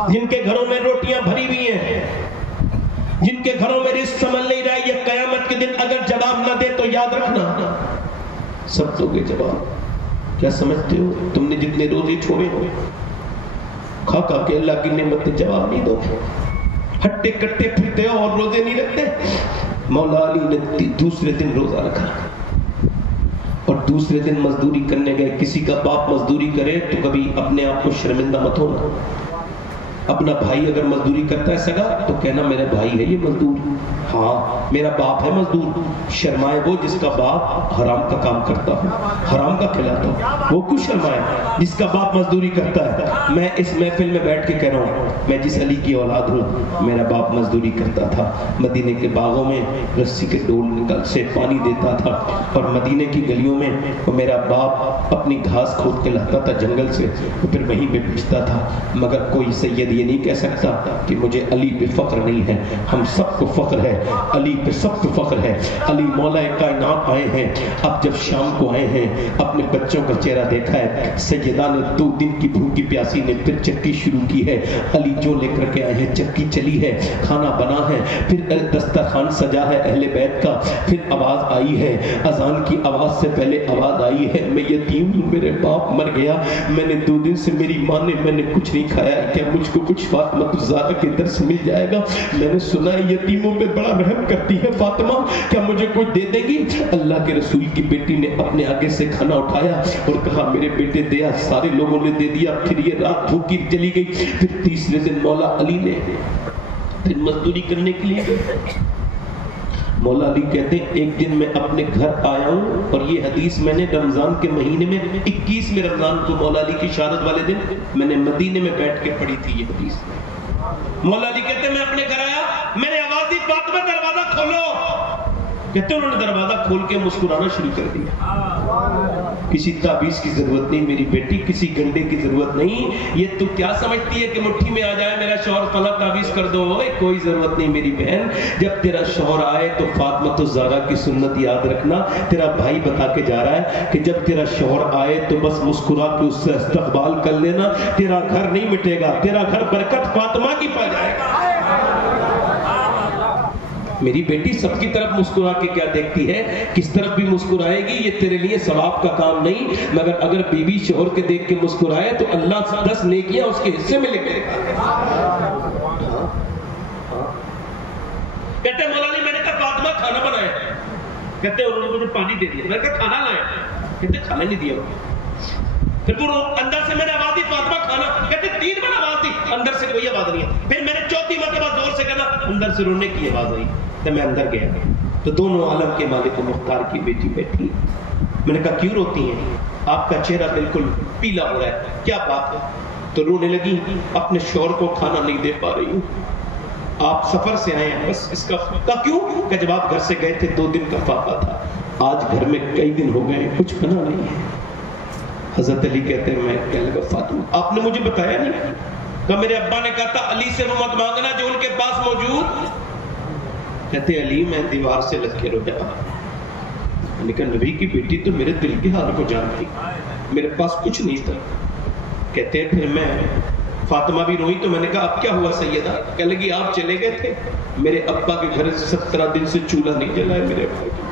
جن کے گھروں میں روٹیاں بھری ہوئی ہیں، جن کے گھروں میں رزق سنبھل نہیں رہا ہے، یہ قیامت کے دن اگر جواب نہ دے تو یاد رکھنا سب دو گے جواب۔ کیا سمجھتے ہو تم نے جتنے روزے چھوڑے ہوئے کھا کھا کے اللہ کی نعمت جواب نہیں دو گے، ہٹے کٹے پھرتے ہو اور روزے نہیں رکھتے۔ مولا علی نے دوسرے دن روزہ رکھا اور دوسرے دن مزدوری کرنے گئے۔ کسی کا باپ مزدوری کرے تو کبھی اپنے آپ کو شرمندہ مت ہونا۔ اپنا بھائی اگر مزدوری کرتا ہے سگا تو کہنا میرا بھائی ہے یہ مزدور، ہاں میرا باپ ہے مزدور. شرمائے وہ جس کا باپ حرام کا کام کرتا ہو, حرام کا کھلاتا ہو, وہ کیوں شرمائے جس کا باپ مزدوری کرتا ہے. میں اس محفل میں بیٹھ کے کہہ رہا ہوں, میں جس علی کی اولاد ہوں, میرا باپ مزدوری کرتا تھا, مدینے کے باغوں میں رسی کے ڈول نکال سے پانی دیتا تھا, اور مدینے کی گلیوں میں میرا باپ اپنی گھاس کھود کے لاتا تھا جنگل سے, پھر وہیں پہ بیچتا تھا. مگر کوئی سید یہ نہیں کہہ سکتا کہ مجھے علی پہ فخر نہیں ہے. ہم سب کو فخر ہے, علی پہ سب کو فخر ہے. علی مولا کائنات آئے ہیں, اب جب شام کو آئے ہیں اپنے بچوں کا چہرہ دیکھا ہے. سیدہ نے 2 دن کی بھوکی پیاسی نے پھر چکی شروع کی ہے. علی جو لے کر کے آئے ہیں چکی چلی ہے, کھانا بنا ہے, پھر دسترخوان سجا ہے اہل بیت کا, پھر آواز آئی ہے, اذان کی آواز سے پہلے آواز آئی ہے, میں یتیم ہوں, میرے باپ مر گیا, میں نے 2 دن سے میری ماں نے میں نے کچھ نہیں کھایا, کیا مجھ کو کچھ فاطمہ الزہرا کے در سے مل جائے گا؟ میں نے سنا ہے یتیموں پہ بڑا رحم کرتی ہے فاطمہ, کیا مجھے کچھ دے دے گی؟ اللہ کے رسول کی بیٹی نے اپنے آگے سے کھانا اٹھایا اور کہا میرے بیٹے دیا. سارے لوگوں نے دے دیا. پھر یہ رات بھوکی چلی گئی. پھر تیسرے دن مولا علی نے پھر مزدوری کرنے کے لیے گئے. مولا علی کہتے ہیں ایک دن میں اپنے گھر آیا ہوں, اور یہ حدیث میں نے رمضان کے مہینے میں 21 رمضان کو مولا علی کی شہادت والے دن میں نے مدینے میں بیٹھ کے پڑھی تھی یہ حدیث. مولا علی کہتے ہیں میں اپنے گھر آیا, میں نے آواز دی فاطمہ دروازہ کھولو. کہتے ہیں انہوں نے دروازہ کھول کے مسکرانا شروع کر دیا. کسی تعویذ کی ضرورت نہیں میری بیٹی, کسی گنڈے کی ضرورت نہیں. یہ تو کیا سمجھتی ہے کہ مٹھی میں آ جائے میرا شوہر فلاں تعویذ کر دو؟ کوئی ضرورت نہیں میری بہن. جب تیرا شوہر آئے تو فاطمہ الزہرا کی سنت یاد رکھنا. تیرا بھائی بتا کے جا رہا ہے کہ جب تیرا شوہر آئے تو بس مسکرا کے اس سے استقبال کر لینا. تیرا گھر نہیں مٹے گا, تیرا گھر برکت فاطمہ کی پا جائے گا. میری بیٹی سب کی طرف مسکرا کے کیا دیکھتی ہے, کس طرف بھی مسکرائے گی, یہ تیرے لیے ثواب کا کام نہیں. مگر اگر بیوی شوہر کے دیکھ کے مسکرائے تو اللہ 10 نیکیاں اس کے حصے میں لکھ دے گا. کہتے ہیں مولا علی میں نے کہا فاطمہ کھانا بنایا. کہتے ہیں انہوں نے مجھے پانی دے دیا. میں نے کہا کھانا لایا. کہتے ہیں کھانا نہیں دیا. پھر اندر سے میں نے آواز دی فاطمہ کھانا. کہتے 3 بار آواز دی, اندر سے کوئی آواز نہیں ہے. پھر میں نے 4تھی مرتبہ زور سے کہا, اندر سے رونے کی آواز آئی. تو میں اندر گیا تو دونوں عالم کے مالک و مختار کی بیٹی بیٹھی. میں نے کہا کیوں روتی ہیں, آپ کا چہرہ بالکل پیلا ہو رہا ہے, کیا بات ہے؟ تو رونے لگی, اپنے شوہر کو کھانا نہیں دے پا رہی ہوں, آپ سفر سے آئے ہیں بس اس کا کیوں؟ کہ جب آپ گھر سے گئے تھے 2 دن کا فاقہ تھا, آج گھر میں کئی دن ہو گئے کچھ بنا نہیں ہے. حضرت علی کہتے ہیں میں کہنے لگا فاطمہ آپ نے مجھے بتایا نہیں کہ میرے ابا نے کہا تھا علی سے وہ مت مانگنا جو ان کے پاس موجود. کہتے علی میں دیوار سے لگ کے رویا. میں نے کہا نبی کی بیٹی تو میرے دل کے حال کو جانتی, میرے پاس کچھ نہیں تھا. کہتے ہیں پھر میں فاطمہ بھی روئی. تو میں نے کہا اب کیا ہوا سیدہ؟ کہنے لگی آپ چلے گئے تھے, میرے ابا کے گھر سے 17 دن سے چولہا نہیں جلا ہے میرے ابا کے.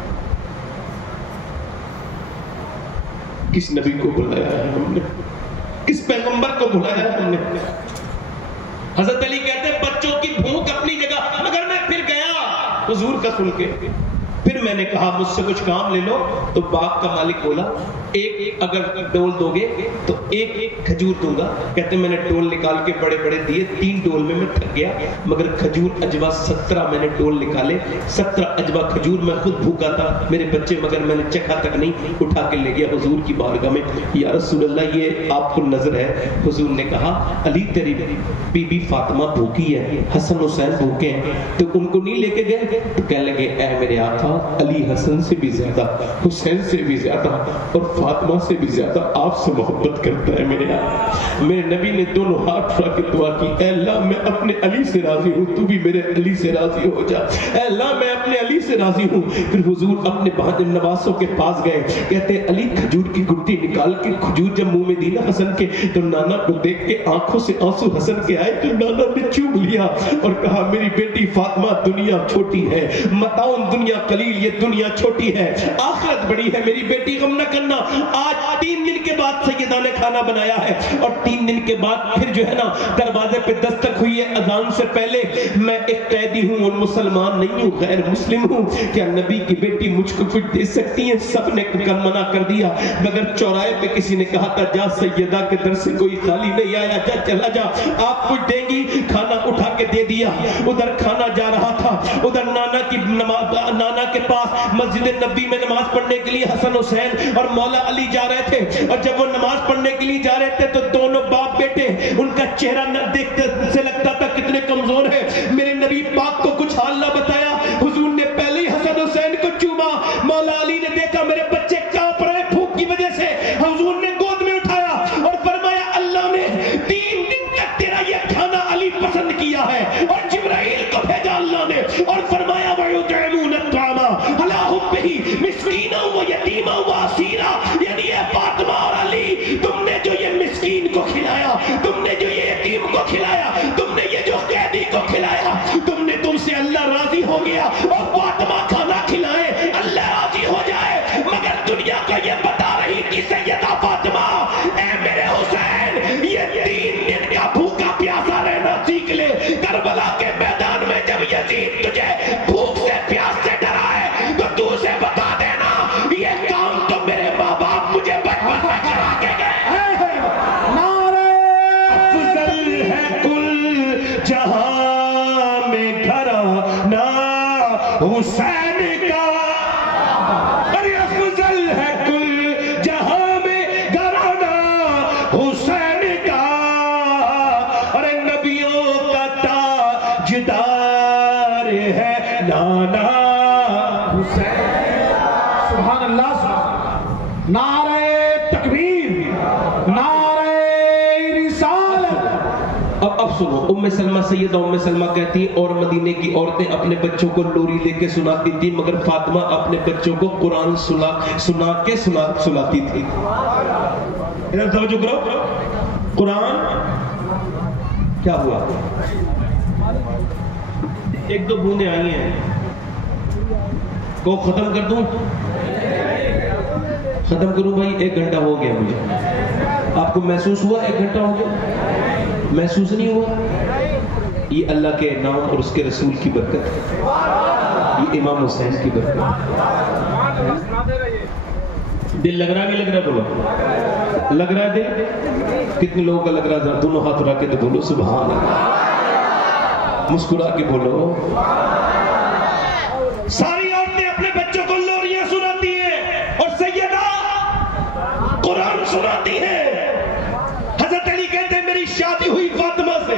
کس نبی کو بلایا ہے ہم نے, کس پیغمبر کو بلایا ہے ہم نے؟ حضرت علی کہتے ہیں بچوں کی بھوک اپنی جگہ, مگر میں پھر گیا حضور کا سن کے. پھر میں نے کہا مجھ سے کچھ کام لے لو. تو باغ کا مالک بولا ایک اگر ڈول دو گے تو ایک کھجور دوں گا. کہتے میں نے ڈول نکال کے بڑے بڑے دیے, 3 ڈول میں تھک گیا. مگر کھجور اجوا 17 میں نے ڈول نکالے, 17 اجوا کھجور. میں خود بھوکا تھا, میرے بچے مگر میں نے چکھا تک نہیں. اٹھا کے لے گیا حضور کی بارگاہ میں. یا رسول اللہ یہ آپ کو نظر ہے؟ حضور نے کہا علی تیری بی بی فاطمہ بھوکی ہے, حسن حسین بھوکے ہیں, تو ان کو نہیں لے کے گئے؟ تو کہنے لگے اے میرے آقا علی حسن سے بھی زیادہ, حسین سے بھی زیادہ اور فاطمہ سے بھی زیادہ آپ سے محبت کرتا ہے میرے آقا. میرے نبی نے دونوں ہاتھ اٹھا کے دعا کی, اے اللہ میں اپنے علی سے راضی ہوں, تو بھی میرے علی سے راضی ہو جا. اے اللہ میں اپنے علی سے راضی ہوں. پھر حضور اپنے بہادر نواسوں کے پاس گئے. کہتے ہیں علی کھجور کی گٹی نکال کے کھجور جب منہ میں دی نا حسن کے, تو نانا کو دیکھ کے آنکھوں سے آنسو حسن کے آئے. تو نانا نے چوم لیا اور کہا میری بیٹی فاطمہ دنیا چھوٹی ہے, متاؤں دنیا قلیل, یہ دنیا چھوٹی ہے, آخرت بڑی ہے. میری بیٹی غم نہ کرنا. آج 3 دن کے بعد سیدہ نے کھانا بنایا ہے, اور 3 دن کے بعد پھر جو ہے نا دروازے پہ دستک ہوئی ہے اذان سے پہلے. میں ایک قیدی ہوں اور مسلمان نہیں ہوں, غیر مسلم ہوں. کیا نبی کی بیٹی مجھ کو کچھ دے سکتی ہیں؟ سب نے منع کر دیا, مگر چوراہے پہ کسی نے کہا تھا جا سیدہ کے در سے کوئی خالی نہیں آیا, جا چلا جا, آپ کچھ دیں گی؟ کھانا اٹھا کے دے دیا. ادھر کھانا جا رہا تھا, ادھر نانا کے پاس مسجد نبی میں نماز پڑھنے کے لیے حسن حسین اور مولا علی جا رہے تھے. اور جب وہ نماز پڑھنے کے لیے جا رہے تھے تو دونوں باپ بیٹے, ان کا چہرہ نہ دیکھتے سے لگتا تھا کتنے کمزور ہے. میرے نبی پاک کو کچھ حال نہ بتایا, حضور نے پہلے ہی حسن حسین کو چوما. مولا علی نے دیکھا میرے بچے کانپ رہے بھوک کی وجہ سے, حضور نے گود میں اٹھایا اور فرمایا اللہ نے 3 دن تک تیرا یہ کھانا علی پسند کیا ہے. اور جبرائیل کو بھیجا اللہ نے اور فرمایا وَيُطْعِمُونَ الطَّعَامَ عَلَىٰ حُبِّهِ مِسْكِينًا وَيَتِيمًا وَأَسِيرًا. یعنی اے فاطمہ اور علی, تم نے جو یہ مسکین کو کھلایا, تم نے جو یہ یتیم کو کھلایا, تم نے یہ جو قیدی کو کھلایا, تم سے اللہ راضی ہو گیا. اور فاطمہ کھانا کھلائے اللہ راضی ہو جائے, مگر دنیا کو یہ بتا رہی کہ سیدہ فاطمہ اے میرے حسین یہ 3 دن کا بھوکا پیاسا رہنا سیکھ لے. کربلا کے میدان میں جب یزید تجھے بھوک سے پیاس سے ڈرائے تو تو اسے بتا دینا یہ کام تو میرے ماں باپ مجھے بچپن میں کرا کے گئے. نعرہ افضل ہے کل جہاں میں گھرانا حسین کا, ارے افضل ہے کل جہاں میں گھرانا حسین کا, ارے نبیوں کا تاجدار ہے نانا حسین. سبحان اللہ, سبحان. نعرہ تکبیر, نعرہ رسالت. اب سنو, ام سلمہ سیدہ ام سلمہ کہتی ہے اور مدینے کی عورتیں اپنے بچوں کو لوری لے کے سناتی تھی, مگر فاطمہ اپنے بچوں کو قرآن سنا کے سلاتی تھی. ادھر توجہ کرو, قرآن کیا ہوا, 1-2 بوندیں آئی ہیں, کو ختم کر دوں, ختم کروں بھائی, 1 گھنٹہ ہو گیا مجھے. آپ کو محسوس ہوا 1 گھنٹہ ہو گیا؟ محسوس نہیں ہوا؟ یہ اللہ کے نام اور اس کے رسول کی برکت ہے, یہ امام حسین کی برکت ہے. دل لگ رہا ہے نہیں لگ رہا؟ بولو لگ رہا ہے دل. کتنے لوگوں کا لگ رہا ہے؟ دونوں ہاتھ اٹھا کے تو بولو سبحان اللہ, مسکرا کے بولو. ساری عورتیں اپنے بچوں کو لوریاں سناتی ہیں اور سیدہ قرآن سناتی ہیں. حضرت علی کہتے ہیں میری شادی ہوئی فاطمہ سے,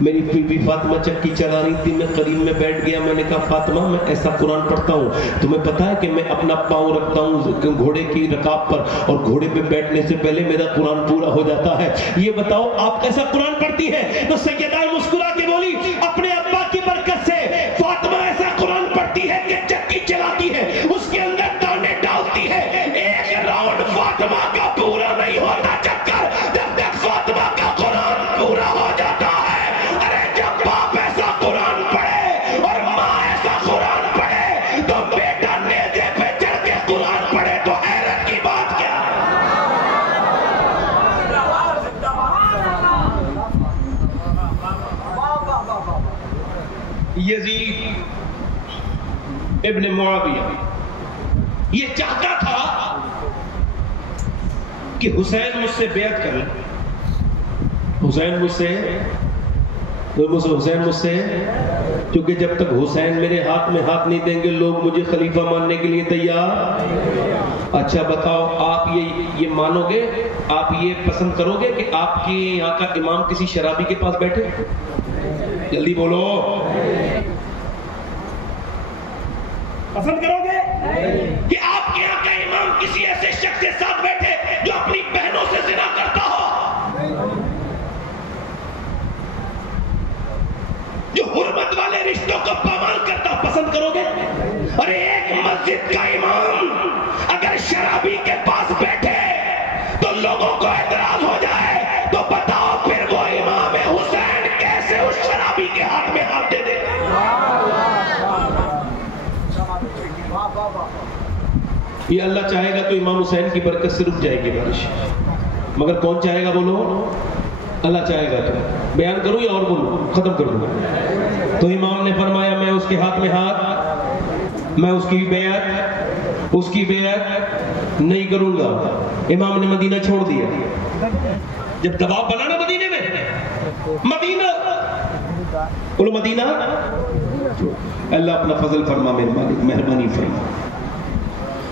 میری بیوی فاطمہ چکی چلا رہی تھی, میں قریب میں بیٹھ گیا, میں نے کہا فاطمہ میں ایسا قرآن پڑھتا ہوں, تمہیں پتا ہے کہ میں اپنا پاؤں رکھتا ہوں گھوڑے کی رکاب پر اور گھوڑے پہ بیٹھنے سے پہلے میرا قرآن پورا ہو جاتا ہے, یہ بتاؤ آپ کیسا قرآن پڑھتی ہے؟ تو سیدہ مسکرا کے بولی اپنے ابا کی برکت سے فاطمہ ایسا قرآن پڑھتی ہے کہ چکی چلاتی ہے, اس کے اندر دانے ڈالتی ہے, 1 راؤنڈ فاطمہ کا پورا نہیں ہوتا چکر جب تک فاطمہ کا قرآن پورا ہو جاتا ہے. ارے جب باپ ایسا قرآن پڑھے اور ماں ایسا قرآن پڑھے تو بیٹا نیزے پہ چڑھ کے قرآن پڑھے تو حیرت کی بات کیا ہے. یزید ابن معاویہ یہ چاہتا تھا کہ حسین مجھ سے بیعت کر لے, حسین مجھ سے کیونکہ جب تک حسین میرے ہاتھ میں ہاتھ نہیں دیں گے لوگ مجھے خلیفہ ماننے کے لیے تیار. اچھا بتاؤ آپ یہ مانو گے, آپ یہ پسند کرو گے کہ آپ کے یہاں کا امام کسی شرابی کے پاس بیٹھے؟ جلدی بولو, پسند کرو گے کہ آپ کے یہاں کا امام کسی ایسے شخص کے ساتھ بیٹھے جو اپنی بہنوں سے زنا کرتا ہو, جو حرمت والے رشتوں کو پامال کرتا, پسند کرو گے؟ اور ایک مسجد کا امام اگر شرابی کے پاس بیٹھے تو لوگوں کو اعتراض ہو جائے تو بتاؤ پھر وہ امام حسین کیسے اس شرابی کے ہاتھ میں ہاتھ دے دے؟ یہ اللہ چاہے گا تو امام حسین کی برکت سے رک جائے گی بارش, مگر کون چاہے گا بولو؟ اللہ چاہے گا. تو بیان کروں یا اور بولوں؟ ختم کر دوں. تو امام نے فرمایا میں اس کے ہاتھ میں ہاتھ, میں اس کی بیعت نہیں کروں گا. امام نے مدینہ چھوڑ دیا. جب دباؤ بنا نا مدینے میں, مدینہ بولو مدینہ. اللہ اپنا فضل فرما میرے مالک، مہربانی فرما،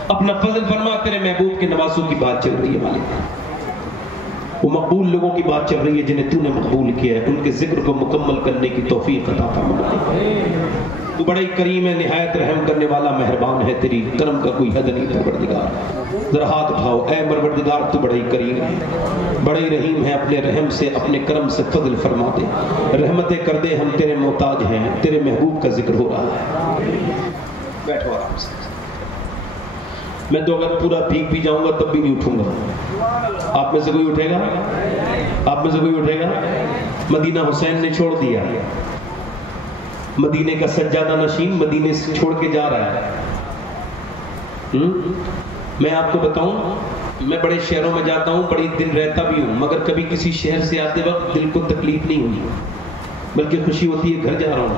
اپنا فضل فرما. تیرے محبوب کے نوازوں کی بات چل رہی ہے مالک، وہ مقبول لوگوں کی بات چل رہی ہے جنہیں تو نے مقبول کیا ہے. ان کے ذکر کو مکمل کرنے کی توفیق عطا فرما. تو بڑا ہی کریم ہے، نہایت رحم کرنے والا، مہربان ہے، تیری کرم کا کوئی حد نہیں پروردگار. ذرا ہاتھ اٹھاؤ. اے پروردگار تو بڑا ہی کریم ہے، بڑا ہی رحیم ہے. اپنے رحم سے، اپنے کرم سے فضل فرما دے، رحمتیں کر دے. ہم تیرے محتاج ہیں، تیرے محبوب کا ذکر ہو رہا ہے. بیٹھو آرام سے. میں تو اگر پورا بھیگ بھی جاؤں گا تب بھی نہیں اٹھوں گا. آپ میں سے کوئی اٹھے گا؟ آپ میں سے کوئی اٹھے گا؟ مدینہ حسین نے چھوڑ دیا، مدینے کا سجادہ نشین مدینے سے چھوڑ کے جا رہا ہے. میں آپ کو بتاؤں، میں بڑے شہروں میں جاتا ہوں، بڑی دن رہتا بھی ہوں، مگر کبھی کسی شہر سے آتے وقت دل کو تکلیف نہیں ہوئی، بلکہ خوشی ہوتی ہے گھر جا رہا ہوں.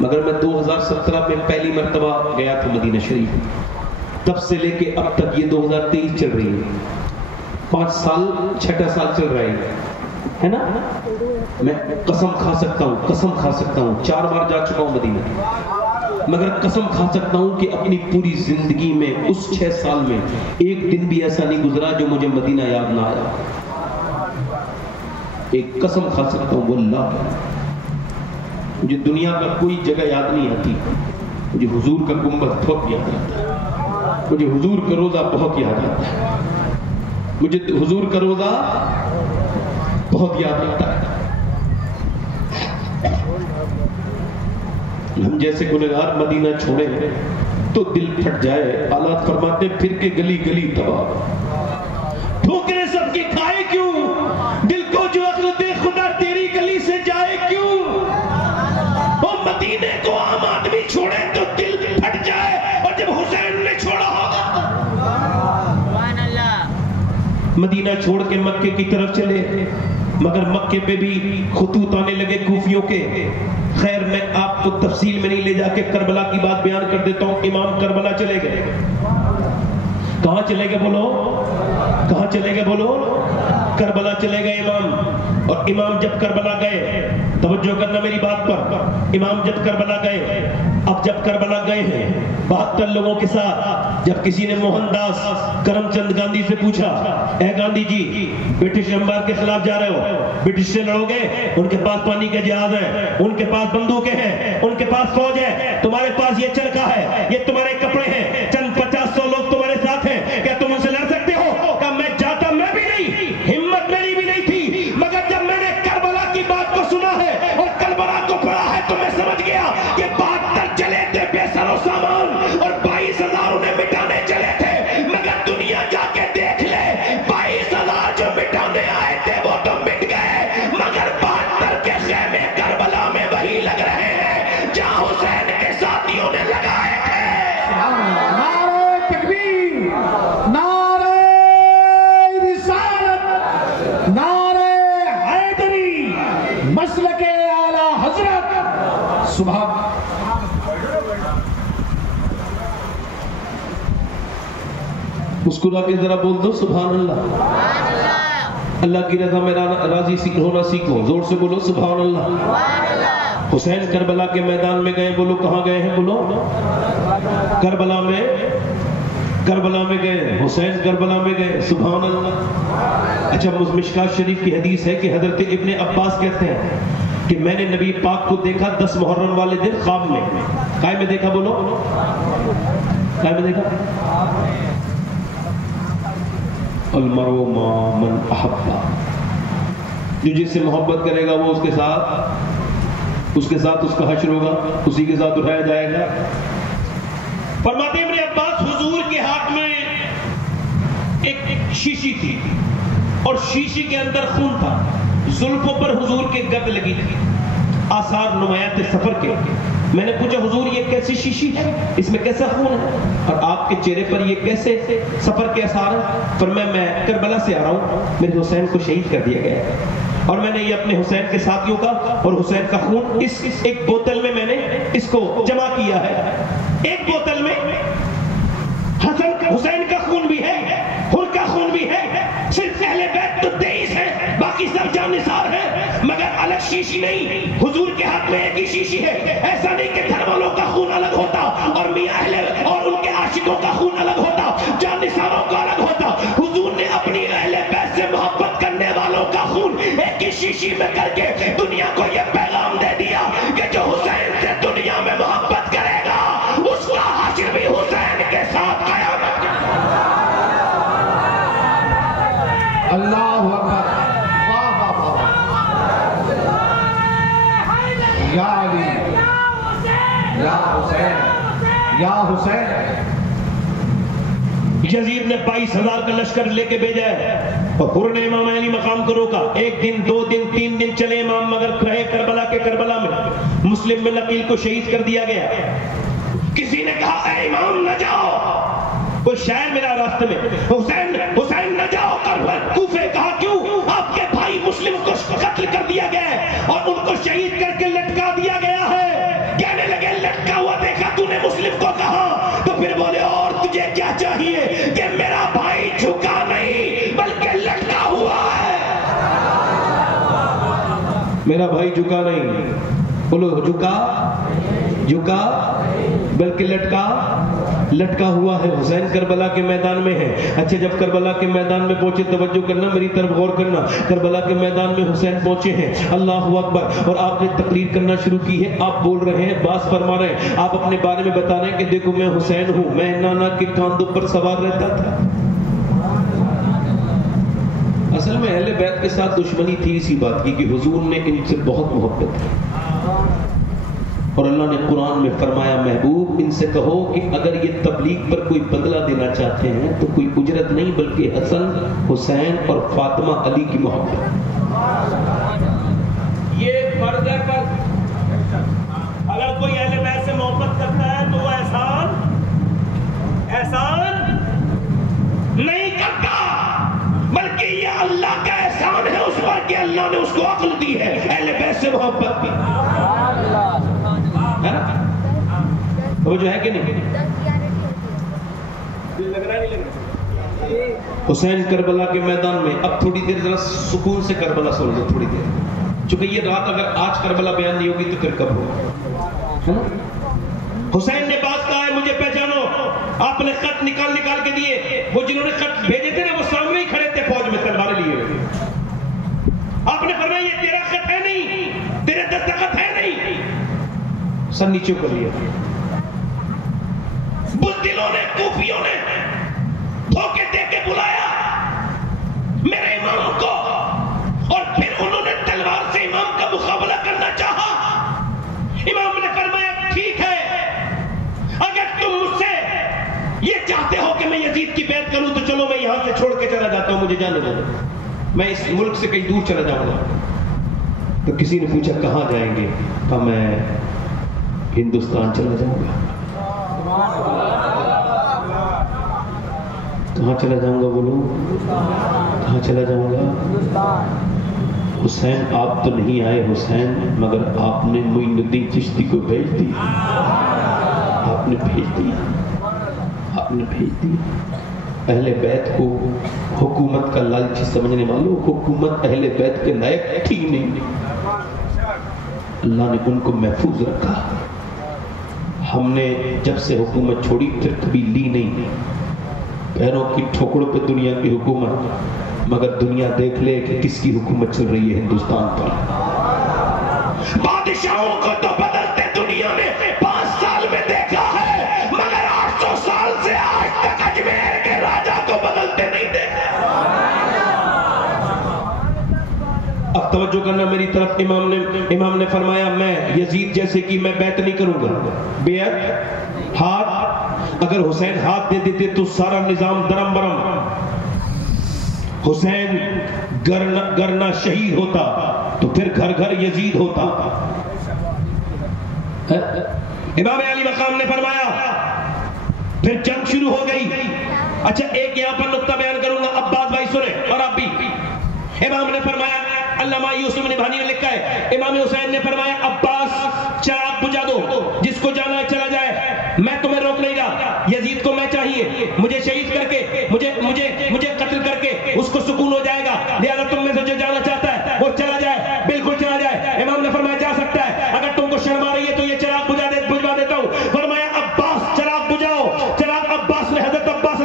مگر میں 2017 میں پہلی مرتبہ گیا تھا مدینہ شریف. تب سے لے کے اب تک، یہ 2023 چل رہی ہے، 5 سال، 6 سال چل رہا ہے نا. میں قسم کھا سکتا ہوں، قسم کھا سکتا ہوں، 4 بار جا چکا ہوں مدینہ، مگر قسم کھا سکتا ہوں کہ اپنی پوری زندگی میں اس 6 سال میں ایک دن بھی ایسا نہیں گزرا جو مجھے مدینہ یاد نہ آیا. ایک قسم کھا سکتا ہوں واللہ، مجھے دنیا کا کوئی جگہ یاد نہیں آتی، مجھے حضور کا گنبد بہت یاد آتا ہے، مجھے حضور کا روزہ بہت یاد آتا ہے، مجھے حضور کا روزہ بہت یاد آتا ہے. ہم جیسے گنہگار مدینہ چھوڑے تو دل پھٹ جائے. حالات فرماتے پھر کے گلی گلی تباہ، ٹھوکریں سب کی کھائے کیوں، دل کو جو عقل دے خدا تیری گلی سے جائے کیوں. وہ مدینے کو عام آدمی چھوڑے تو دل پھٹ جائے، اور جب حسین نے چھوڑا ہوگا. مدینہ چھوڑ کے مکے کی طرف چلے، مگر مکے پہ بھی خطوط آنے لگے کوفیوں کے. خیر میں آپ کو تفصیل میں نہیں لے جا کے کربلا کی بات بیان کر دیتا ہوں. امام کربلا چلے گئے. کہاں چلے گئے بولو؟ کہاں چلے گئے بولو؟ کربلا چلے گئے امام. اور امام جب کربلا گئے، توجہ کرنا میری بات پر، امام جب کربلا گئے، اب جب کربلا گئے ہیں 72 لوگوں کے ساتھ، جب کسی نے موہن داس کرم چند گاندھی سے پوچھا، اے گاندھی جی برٹش امپائر کے خلاف جا رہے ہو، برٹش سے لڑو گے؟ ان کے پاس پانی کے جہاز ہیں، ان کے پاس بندوقیں ہیں، ان کے پاس فوج ہے، تمہارے پاس یہ چرخا ہے، یہ تمہارے کپڑے ہیں، چند 50-100 لوگ تمہارے ساتھ ہیں، کیا تم ان سے لڑ سکتے ہو؟ کہ میں جاتا، میں بھی نہیں، ہمت میری بھی نہیں تھی، مگر جب میں نے کربلا کی بات کو سنا ہے اور کربلا کو پڑھا ہے تو میں سمجھ گیا کہ 72 چلے تھے بے سر و سامان اور 22,000 انہیں مٹانے چلے تھے. مگر دنیا جا کے دیکھ لے، 22,000 جو مٹانے آئے تھے وہ تو مٹ گئے، مگر 72 کے خیمے کربلا میں وہی لگ رہے ہیں جہاں حسین کے ساتھیوں نے لگائے تھے. نعرہ تکبیر، نعرہ رسالت، نعرہ حیدری، مسلک اعلیٰ حضرت. سبحان مسکرا کے ذرا بول دو سبحان اللہ. اللہ کی رضا میں راضی ہونا سیکھو. زور سے بولو سبحان اللہ. حسین کربلا کے میدان میں گئے، بولو کہاں گئے ہیں؟ بولو کربلا میں، کربلا میں گئے، حسین کربلا میں گئے. سبحان اللہ. اچھا مشکات شریف کی حدیث ہے کہ حضرت ابن عباس کہتے ہیں کہ میں نے نبی پاک کو دیکھا 10 محرم والے دن خواب میں. کائے میں دیکھا؟ بولو کائے میں دیکھا؟ المرء مع من احب، جو جس سے محبت کرے گا وہ اس کے ساتھ اس کا حشر ہوگا، اسی کے ساتھ اٹھایا جائے گا. فرماتے ابن عباس حضور کے ہاتھ میں ایک شیشی تھی اور شیشی کے اندر خون تھا، زلفوں پر حضور کے گرد لگی تھی، آثار نمایاں تھے سفر کے. میں نے پوچھا حضور یہ کیسی شیشی ہے، اس میں کیسا خون ہے، اور آپ کے چہرے پر یہ کیسے سفر کے آثار ہیں؟ فرمایا میں کربلا سے آ رہا ہوں، میرے حسین کو شہید کر دیا گیا ہے، اور میں نے یہ اپنے حسین کے ساتھیوں کا اور حسین کا خون اس ایک بوتل میں نے اس کو جمع کیا ہے. ایک بوتل میں حسین کا خون بھی ہے، ان کا خون بھی ہے. صرف اہل بیت تو 23 ہے، باقی سب جان نثار ہیں، مگر الگ شیشی نہیں، حضور کے حق میں ایک ہی شیشی ہے. ایسا نہیں کہ گھر والوں کا خون الگ ہوتا اور میاں اہل اور ان کے عاشقوں کا خون الگ ہوتا، جان نثاروں کا الگ ہوتا. حضور نے اپنی اہل بیت سے محبت کرنے والوں کا خون ایک ہی شیشی میں کر کے دنیا کو یہ پیغام دے دیا کہ جو حسین سے دنیا میں محبت کرے گا اس کا حشر بھی حسین کے ساتھ قیامت. اللہ اکبر. واہ واہ واہ. یا علی یا حسین یا حسین. یزید نے 22,000 کا لشکر لے کے بھیجا ہے اور حر نے امام علی مقام کو روکا. 1 دن 2 دن 3 دن چلے امام، مگر رہے کربلا کے کربلا میں. مسلم میں نقیل کو شہید کر دیا گیا. کسی نے کہا اے امام نہ جاؤ، کوئی شاعر میرا راستے میں، حسین نہ جاؤ کربلا. کوفے کہا کیوں؟ آپ کے بھائی مسلم کو قتل کر دیا گیا ہے اور ان کو شہید کر کے لٹکا دیا گیا ہے. کہنے لگے لٹکا ہوا دیکھا تو نے مسلم کو کہا؟ تو پھر بولے اور تجھے کیا چاہیے؟ کہ میرا بھائی جھکا نہیں بلکہ لٹکا ہوا ہے. میرا بھائی جھکا نہیں، بولو جھکا بلکہ لٹکا ہوا ہے. حسین کربلا کے میدان میں ہے. اچھا جب کربلا کے میدان میں پہنچے، توجہ کرنا، میری طرف غور کرنا. کربلا کے میدان میں حسین پہنچے ہیں، اللہ اکبر، اور آپ نے تقریر کرنا شروع کی ہے. آپ بول رہے ہیں، باز فرما رہے ہیں، آپ اپنے بارے میں بتا رہے ہیں کہ دیکھو میں حسین ہوں، میں نانا کے کاندھوں پر سوار رہتا تھا. اصل میں اہل بیت کے ساتھ دشمنی تھی اسی بات کی کہ حضور نے ان سے بہت محبت کی. اور اللہ نے قرآن میں فرمایا محبوب ان سے کہو کہ اگر یہ تبلیغ پر کوئی بدلہ دینا چاہتے ہیں تو کوئی اجرت نہیں بلکہ حسن حسین اور فاطمہ علی کی محبت. یہ فرض ہے پر اگر کوئی اہل بیت سے محبت کرتا ہے تو وہ احسان نہیں کرتا بلکہ یہ اللہ کا احسان ہے اس پر کہ اللہ نے اس کو عقل دی ہے اہل بیت سے محبت کی. وہ جو ہے کہ نہیں حسین کربلا کے میدان میں. اب تھوڑی دیر ذرا سکون سے کربلا سن لو تھوڑی دیر، چونکہ یہ رات اگر آج کربلا بیان نہیں ہوگی تو پھر کب ہوگا. حسین نے بات کہا ہے مجھے پہچانو. آپ نے خط نکال کے دیے، وہ جنہوں نے خط بھیجے تھے نا وہ سامنے ہی کھڑے تھے فوج میں تلواریں لیے ہوئے. آپ نے فرمایا یہ تیرا خط ہے نہیں، تیرے دستخط ہے نہیں. سر نیچے کر لیا. بزدلوں نے کوفیوں نے دھوکے دے کے بلایا میرے امام کو اور پھر انہوں نے تلوار سے امام کا مقابلہ کرنا چاہا. امام نے فرمایا ٹھیک ہے، اگر تم مجھ سے یہ چاہتے ہو کہ میں یزید کی بیعت کروں تو چلو میں یہاں سے چھوڑ کے چلا جاتا ہوں، مجھے جانے دو، میں اس ملک سے کہیں دور چلا جاؤں گا. تو کسی نے پوچھا کہاں جائیں گے؟ کہا میں ہندوستان چلا جاؤں گا. کہاں چلا جاؤں گا بولو؟ کہاں چلا جاؤں گا؟ حسین آپ تو نہیں آئے حسین، مگر آپ نے معین الدین چشتی کو بھیج دیا. آپ نے بھیج دیا. اہل بیت کو حکومت کا لالچ سمجھنے والوں، حکومت اہل بیت کے لائق تھی نہیں. اللہ نے ان کو محفوظ رکھا. ہم نے جب سے حکومت چھوڑی پھر کبھی لی نہیں. پیروں کی ٹھوکروں پہ دنیا کی حکومت، مگر دنیا دیکھ لے کہ کس کی حکومت چل رہی ہے ہندوستان پر. بادشاہوں کو تو بدلتے دنیا نے 5 سال میں دیکھا ہے، مگر 800 سال سے آج تک اجمیر کے راجہ کو بدلتے نہیں دیکھا. اب توجہ کرنا میری طرف. امام نے فرمایا میں یزید جیسے کہ میں بیعت نہیں کروں گا. بیعت ہاتھ، اگر حسین ہاتھ دے دیتے تو سارا نظام درم برم. حسین گرنا شہید ہوتا تو پھر گھر گھر یزید ہوتا. امام علی مقام نے فرمایا پھر جنگ شروع ہو گئی. اچھا ایک یہاں پر نقطہ بیان کروں گا، عباس بھائی سنیں اور آپ بھی. امام نے فرمایا، علامہ یوسف نبھانی نے لکھا ہے، امام حسین نے فرمایا عباس چراغ بجھا دو، جس کو جانا ہے چلا جائے، میں تمہیں روک نہیں گا. یزید کو میں چاہیے، مجھے شہید کر کے مجھے قتل کر کے اس کو سکون ہو جائے گا. لہذا تم میں سے جو جانا چاہتا ہے وہ چلا جائے، بالکل چلا جائے.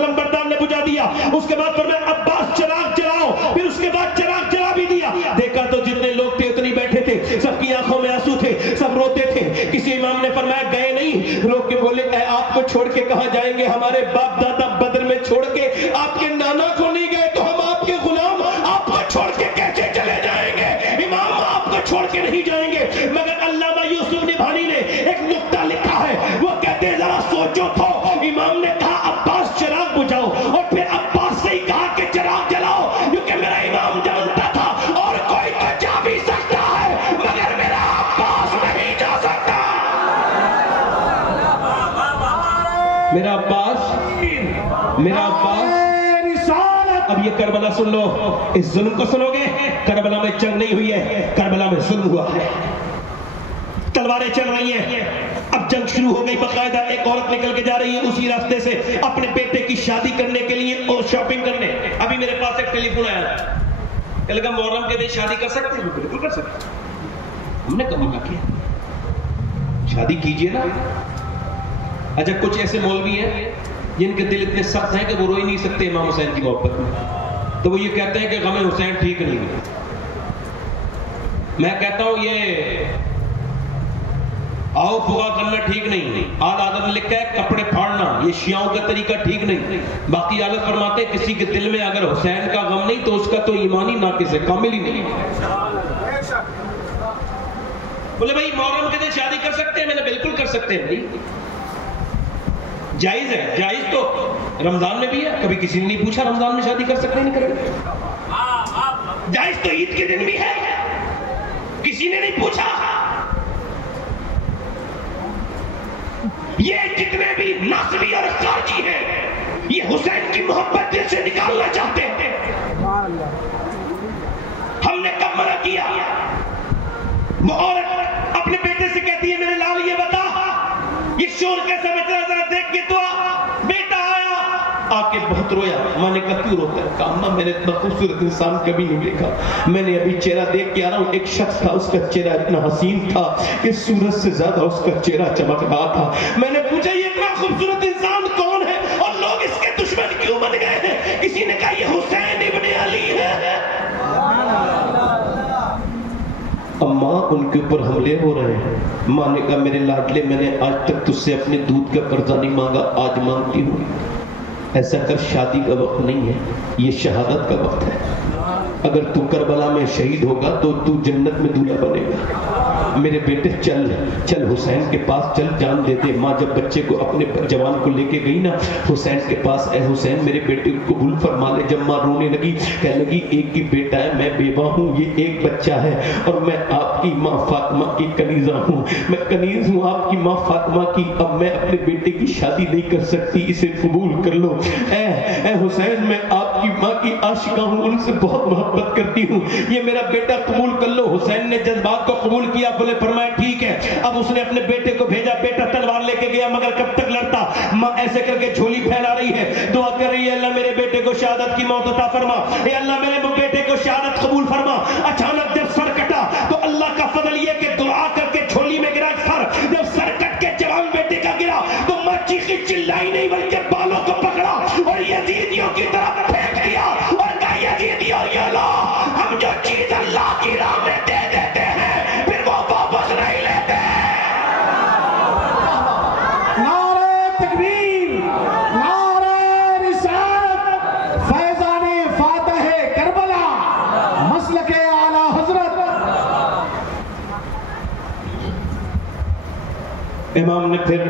علمبردار نے بجھا دیا. اس کے بعد فرمایا عباس چراغ جلاؤ, پھر اس کے بعد چراغ جلا بھی دیا. دیکھا تو جتنے لوگ تھے اتنی بیٹھے تھے, سب کی آنکھوں میں آنسو تھے, سب روتے تھے. کسی امام نے فرمایا گئے نہیں, روک کے بولے اے آپ کو چھوڑ کے کہاں جائیں گے, ہمارے باپ دادا بدر میں چھوڑ کے آپ کے نانا کو نہیں گئے تو ہم آپ کے غلام آپ کو چھوڑ کے کیسے چلے جائیں گے. امام آپ کو چھوڑ کے نہیں جائیں گے. مگر علامہ یوسف نبھانی نے ایک نکتہ لکھا ہے, وہ کہتے ہیں ذرا سوچو تو. امام نے کہا عباس چراغ بجھاؤ, اور پھر عباس سے ہی کہا کہ چراغ جلاؤ, کیونکہ میرا امام جانتا تھا اور کوئی تو جا بھی سکتا ہے مگر میرا عباس نہیں جا سکتا. میرا عباس, میرا عباس. اب یہ کربلا سن لو, اس ظلم کو سنو گے. کربلا میں جنگ نہیں ہوئی ہے, کربلا میں ظلم ہوا ہے. تلواریں چل رہی ہیں, اب جنگ شروع ہو گئی. باقاعدہ ایک عورت نکل کے جا رہی ہے اسی راستے سے اپنے بیٹے کی شادی کرنے کے لیے اور شاپنگ کرنے. ابھی میرے پاس ایک ٹیلی فون آیا, کہ لگا محرم کے دن شادی کر سکتے ہیں؟ بالکل کر سکتے. ہم نے کب منع کیا؟ شادی کیجئے نا. اچھا کچھ ایسے مولوی ہیں جن کے دل اتنے سخت ہیں کہ وہ رو ہی نہیں سکتے امام حسین کی محبت میں, تو وہ یہ کہتے ہیں کہ غم حسین ٹھیک نہیں ہے. میں کہتا ہوں یہ آؤ پھگا کرنا ٹھیک نہیں. آل آدم نے لکھا ہے کپڑے پھاڑنا, یہ شیعوں کا طریقہ ٹھیک نہیں. باقی حالت فرماتے ہیں کسی کے دل میں اگر حسین کا غم نہیں تو اس کا تو ایمانی ناقص ہے, کامل ہی نہیں. بولے بھائی محرم کے دن شادی کر سکتے ہیں؟ میں نے بالکل کر سکتے ہیں بھائی, جائز ہے. جائز تو رمضان میں بھی ہے, کبھی کسی نے نہیں پوچھا رمضان میں شادی کر سکتے ہیں نہیں کریں. جائز تو عید کے دن بھی ہے, کسی نے نہیں پوچھا. یہ جتنے بھی ناصبی اور خارجی ہیں یہ حسین کی محبت دل سے نکالنا چاہتے ہیں. ہم نے کب منع کیا؟ وہ عورت اپنے بیٹے سے کہتی ہے میرے لال یہ بتا یہ شور کیسا بچ رہا, ذرا دیکھ کے تو بیٹا آیا, آ کے بہت رویا. ماں نے کہا کیوں روتا ہے؟ کہا اماں میں نے اتنا خوبصورت انسان کبھی نہیں دیکھا, میں نے ابھی چہرہ دیکھ کے آ رہا ہوں. ایک شخص تھا اس کا چہرہ اتنا حسین تھا کہ سورج سے زیادہ اس کا چہرہ چمک رہا تھا. میں نے پوچھا یہ اتنا خوبصورت انسان کون ہے اور لوگ اس کے دشمن کیوں بن گئے ہیں؟ کسی نے کہا یہ حسین ابن علی ہے. اماں ان کے اوپر حملے ہو رہے ہیں. ماں نے کہا میرے لاڈلے میں نے آج تک تجھ سے اپنے دودھ کا قرضہ نہیں مانگا, آج مانگتی ہوں. ایسا کر, شادی کا وقت نہیں ہے, یہ شہادت کا وقت ہے. اگر تو کربلا میں شہید ہوگا تو تو جنت میں دولہا بنے گا. میرے بیٹے چل چل حسین کے پاس چل, جان دے دے. ماں جب بچے کو اپنے جوان کو لے کے گئی نا حسین کے پاس, اے حسین میرے بیٹے کو قبول فرما لے. جب ماں رونے لگی کہنے لگی ایک ہی بیٹا ہے, میں بیوہ ہوں, یہ ایک بچہ ہے اور میں آپ کی ماں فاطمہ کی کنیزہ ہوں, میں کنیز ہوں آپ کی ماں فاطمہ کی. اب میں اپنے بیٹے کی شادی نہیں کر سکتی, اسے قبول کر لو. اے حسین میں آپ کی ماں کی عاشقہ ہوں, ان سے بہت محبت کرتی ہوں, یہ میرا بیٹا قبول کر لو. حسین نے جذبات کو قبول کیا, بولے فرمایا ٹھیک ہے. اب اس نے اپنے بیٹے کو بھیجا, بیٹا تلوار لے کے گیا مگر کب تک لڑتا. ماں ایسے کر کے جھولی پھیلا رہی ہے, دعا کر رہی ہے اللہ میرے بیٹے کو شہادت کی موت عطا فرما, اے اللہ میرے بیٹے کو شہادت قبول فرما. اچانک جب سر کٹا تو اللہ کا فضل یہ کہ دعا کر کے جھولی میں گرا سر. جب سر کٹ کے جوان بیٹے کا گرا تو ماں چیخی چلائی نہیں بلکہ بالوں کو پکڑا اور یزیدیوں کی طرف پھینک دیا اور کہا یزیدیوں یہ لو, ہم جو چیز اللہ کی راہ میں دے دیتے ہیں پھر وہ واپس نہیں لیتے. نعرہ تکبیر, نعرہ رسالت, فیضان فاتح کربلا, مسلک اعلی حضرت. امام نے پھر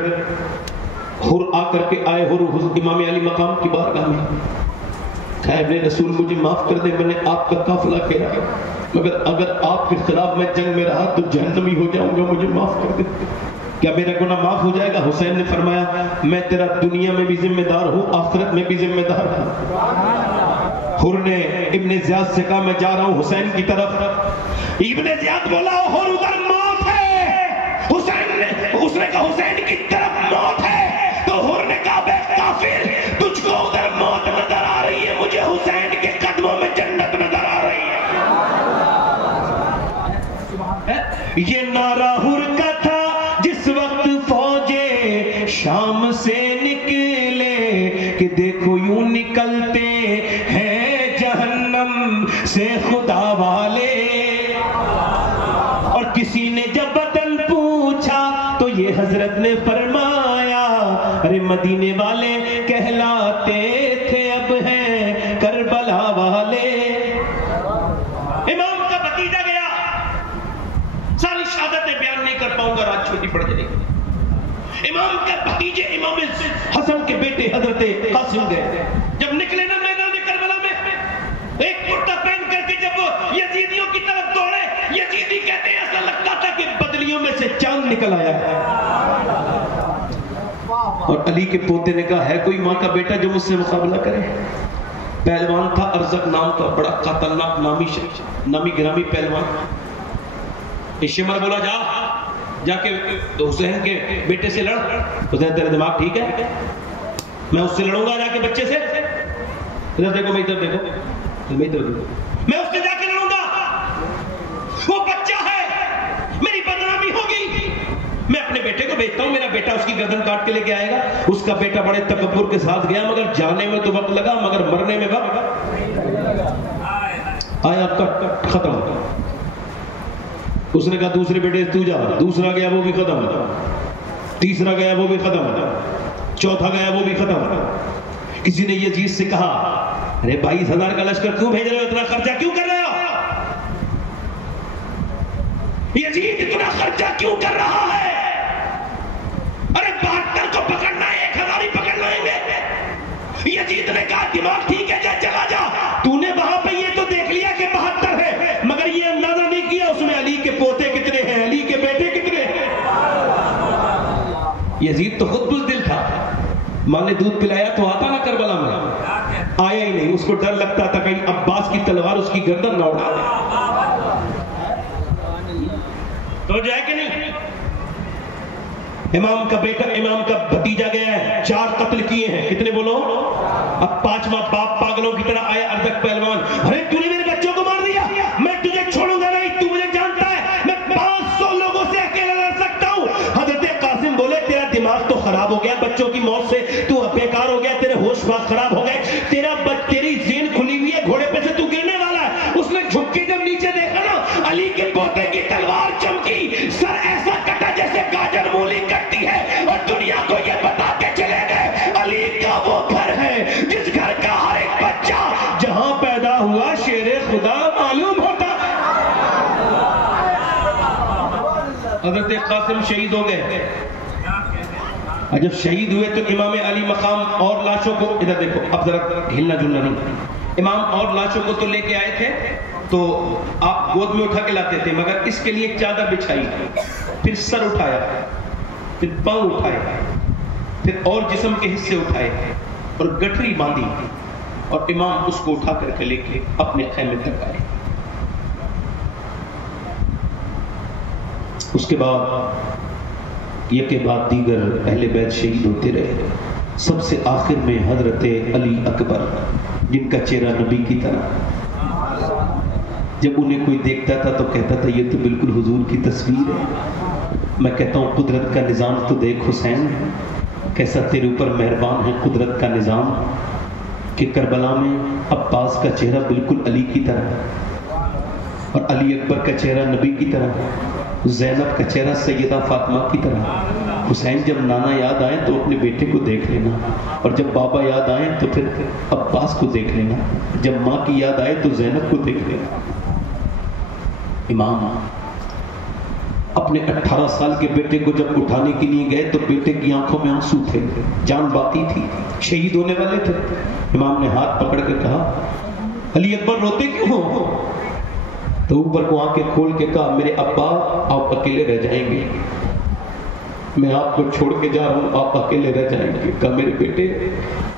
حر آ کر کے آئے, حر امام علی مقام کی بارگاہ میں, کہا ابن رسول مجھے معاف کر دے, میں نے آپ کا قافلہ گھیرا مگر اگر آپ کے خلاف میں جنگ میں رہا تو جہنمی ہو جاؤں گا, مجھے معاف کر دے. کیا میرا گناہ معاف ہو جائے گا؟ حسین نے فرمایا میں تیرا دنیا میں بھی ذمہ دار ہوں, آخرت میں بھی ذمہ دار ہوں. حر نے ابن زیاد سے کہا میں جا رہا ہوں حسین کی طرف. ابن زیاد بولا حر ادھر موت ہے. حسین نے اس نے کہا حسین کی طرف موت ہے. تو حر نے کہا بے کافر, تجھ کو ادھر موت نظر آ رہی ہے, مجھے حسین کے قدموں میں جنت نظر آ رہی ہے. یہ نعرہ حر کا تھا جس وقت فوجے شام سے نکلے کہ دیکھو دیکھو یوں نکلتے ہیں جہنم سے خدا والے. اور کسی نے جب بدن پوچھا تو یہ حضرت نے فرمایا ارے مدینے والے کہلاتے تھے اب ہیں کربلا والے. امام کا بھتیجا گیا, ساری شہادتیں بیان نہیں کر پاؤں گا, رات چھوٹی پڑ جائے گی. امام کے بھتیجے امام حسن کے بیٹے حضرت قاسم گئے. جب نکلے نا میدان کربلا میں, ایک کرتا پہن کر کے جب وہ یزیدیوں کی طرف دوڑے, یزیدی کہتے ہیں ایسا لگتا تھا کہ بدلیوں میں سے چاند نکل آیا ہے. اور علی کے پوتے نے کہا ہے کوئی ماں کا بیٹا جو مجھ سے مقابلہ کرے؟ پہلوان تھا ارزق نام کا, بڑا خطرناک نامی گرامی پہلوان. شمر بولا جا کے حسین کے بیٹے سے لڑ. حسین تیرا دماغ ٹھیک ہے؟ میں اس سے لڑوں گا جا کے بچے سے؟ ادھر دیکھو, میں ادھر دیکھو, میں اس سے جا کے لڑوں گا, وہ بچہ ہے, میری بدنامی ہوگی. میں اپنے بیٹے کو بھیجتا ہوں, میرا بیٹا اس کی گردن کاٹ کے لے کے آئے گا. اس کا بیٹا بڑے تکبر کے ساتھ گیا, مگر جانے میں تو وقت لگا, مگر مرنے میں وقت آیا, ختم. اس نے کہا دوسرے بیٹے تو جا. دوسرا گیا وہ بھی ختم, تیسرا گیا وہ بھی ختم, چوتھا گیا وہ بھی ختم. کسی نے یزید سے کہا ارے 22,000 کا لشکر کیوں بھیج رہے ہو, اتنا خرچہ کیوں کر رہے ہو؟ یزید اتنا خرچہ کیوں کر رہا ہے؟ ارے 72 کو پکڑنا 1,000 ہی پکڑ لیں گے. یزید نے کہا دماغ ٹھیک ہے, جا چلا جا. تو نے وہاں پہ یہ تو دیکھ لیا کہ 72 ہے, مگر یہ اندازہ نہیں کیا اس میں علی کے پوتے کتنے ہیں, علی کے بیٹے کتنے ہیں. یزید تو خود بزدل تھا, ماں نے دودھ پلایا تو آتا نا کربلا میں, آیا ہی نہیں. اس کو ڈر لگتا تھا کہیں عباس کی تلوار اس کی گردن نہ اڑا دے. تو جائے کہ نہیں, امام کا بیٹا امام کا بھتیجا گیا ہے, 4 قتل کیے ہیں. کتنے بولو؟ اب 5واں باپ پاگلوں کی طرح آیا ارزق پہلوان, ارے تو نے میرے بچوں کو مار دیا, میں تجھے چھوڑوں گا نہیں, تو مجھے جانتا ہے میں 500 لوگوں سے اکیلا لڑ سکتا ہوں. حضرت قاسم بولے تیرا دماغ تو خراب ہو گیا بچوں کی موت سے, تو بیکار ہو گیا, تیرے ہوش بات خراب ہو گئے, تیری زین کھلی ہوئی ہے, گھوڑے پہ سے تو گرنے والا ہے. اس نے جھک کے جب نیچے دیکھا نا, علی کے پوتے کی تلوار چمکی, سر ایسا کٹا جیسے گاجر مولی کٹتی ہے, اور دنیا کو یہ بتا کے چلے گئے علی کا وہ گھر ہے جس گھر کا ہر ایک بچہ جہاں پیدا ہوا شیر خدا معلوم ہوتا. حضرت قاسم شہید ہو گئے. جب شہید ہوئے تو امام علی مقام اور لاشوں کو, ادھر دیکھو اب ذرا ہلنا جلنا نہیں, امام اور لاشوں کو تو لے کے آئے تھے تو آپ گود میں اٹھا کے لاتے تھے, مگر اس کے لیے ایک چادر بچھائی, پھر سر اٹھایا, پھر پاؤں اٹھائے, پھر اور جسم کے حصے اٹھائے اور گٹھری باندھی, اور امام اس کو اٹھا کر کے لے کے اپنے خیمے تک آئے. اس کے بعد یہ کے بعد دیگر اہل بیت شہید ہوتے رہے. سب سے آخر میں حضرت علی اکبر, جن کا چہرہ نبی کی طرح, جب انہیں کوئی دیکھتا تھا تو کہتا تھا یہ تو بالکل حضور کی تصویر ہے. میں کہتا ہوں قدرت کا نظام تو دیکھ حسین, کیسا تیرے اوپر مہربان ہے قدرت کا نظام, کہ کربلا میں عباس کا چہرہ بالکل علی کی طرح, اور علی اکبر کا چہرہ نبی کی طرح, زینب کا چہرہ سیدہ فاطمہ کی طرح. حسین جب نانا یاد آئے تو اپنے بیٹے کو دیکھ لینا, اور جب بابا یاد آئے تو پھر عباس کو دیکھ لینا, جب ماں کی یاد آئے تو زینب کو دیکھ لینا. امام اپنے 18 سال کے بیٹے کو جب اٹھانے کے لیے گئے تو بیٹے کی آنکھوں میں آنسو تھے, جان باقی تھی, شہید ہونے والے تھے. امام نے ہاتھ پکڑ کے کہا علی اکبر روتے کیوں ہو؟ تو اوپر کو آنکھیں کھول کے کہا میرے ابا آپ اکیلے رہ جائیں گے, میں آپ کو چھوڑ کے جا رہا ہوں, آپ اکیلے رہ جائیں گے. کہا میرے بیٹے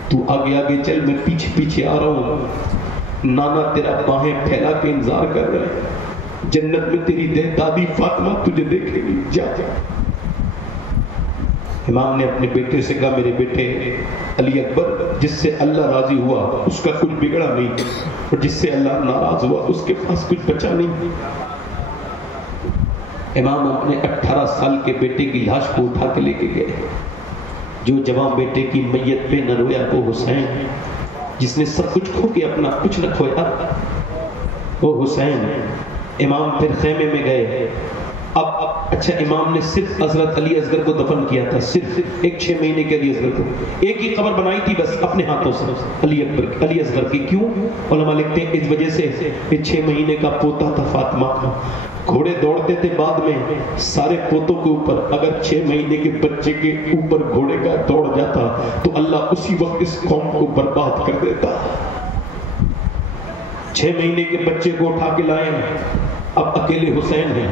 تو آگے آگے چل, میں پیچھے پیچھے آ رہا ہوں, نانا تیرا باہیں پھیلا کے انتظار کر رہے ہیں, جنت میں تیری دادی فاطمہ تجھے دیکھے گی, جا جا. امام نے اپنے بیٹے سے کہا میرے بیٹے علی اکبر, جس سے اللہ راضی ہوا اس کا کچھ بگڑا نہیں, اور جس سے اللہ ناراض ہوا اس کے پاس کچھ بچا نہیں. امام اپنے 18 سال کے بیٹے کی لاش کو اٹھا کے لے کے گئے. جو جوان بیٹے کی میت پہ نہ رویا وہ حسین، جس نے سب کچھ کھو کے اپنا کچھ نہ کھویا وہ حسین۔ امام پھر خیمے میں گئے۔ اب اچھا امام نے صرف حضرت علی اصغر کو دفن کیا تھا، صرف ایک 6 مہینے کے علی اصغر کو، ایک ہی قبر بنائی تھی بس اپنے ہاتھوں سے علی اصغر کی۔ کیوں؟ علماء لکھتے ہیں اس وجہ سے یہ 6 مہینے کا پوتا تھا فاطمہ کا، گھوڑے دوڑتے تھے بعد میں سارے پوتوں کے اوپر، اگر 6 مہینے کے بچے کے اوپر گھوڑے کا دوڑ جاتا تو اللہ اسی وقت اس قوم کو برباد کر دیتا۔ 6 مہینے کے بچے کو اٹھا کے لائے، اب اکیلے حسین ہیں،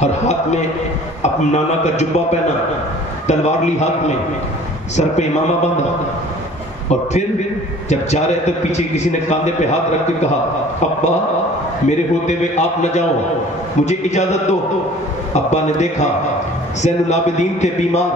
ہر ہاتھ میں اپنا نانا کا جبہ پہنا، تلوار لی ہاتھ میں، سر پہ امامہ باندھا، اور پھر جب جا رہے تھے پیچھے کسی نے کاندھے پہ ہاتھ رکھ کے کہا ابا میرے ہوتے ہوئے آپ نہ جاؤ، مجھے اجازت دو۔ ابا نے دیکھا زین العابدین تھے بیمار،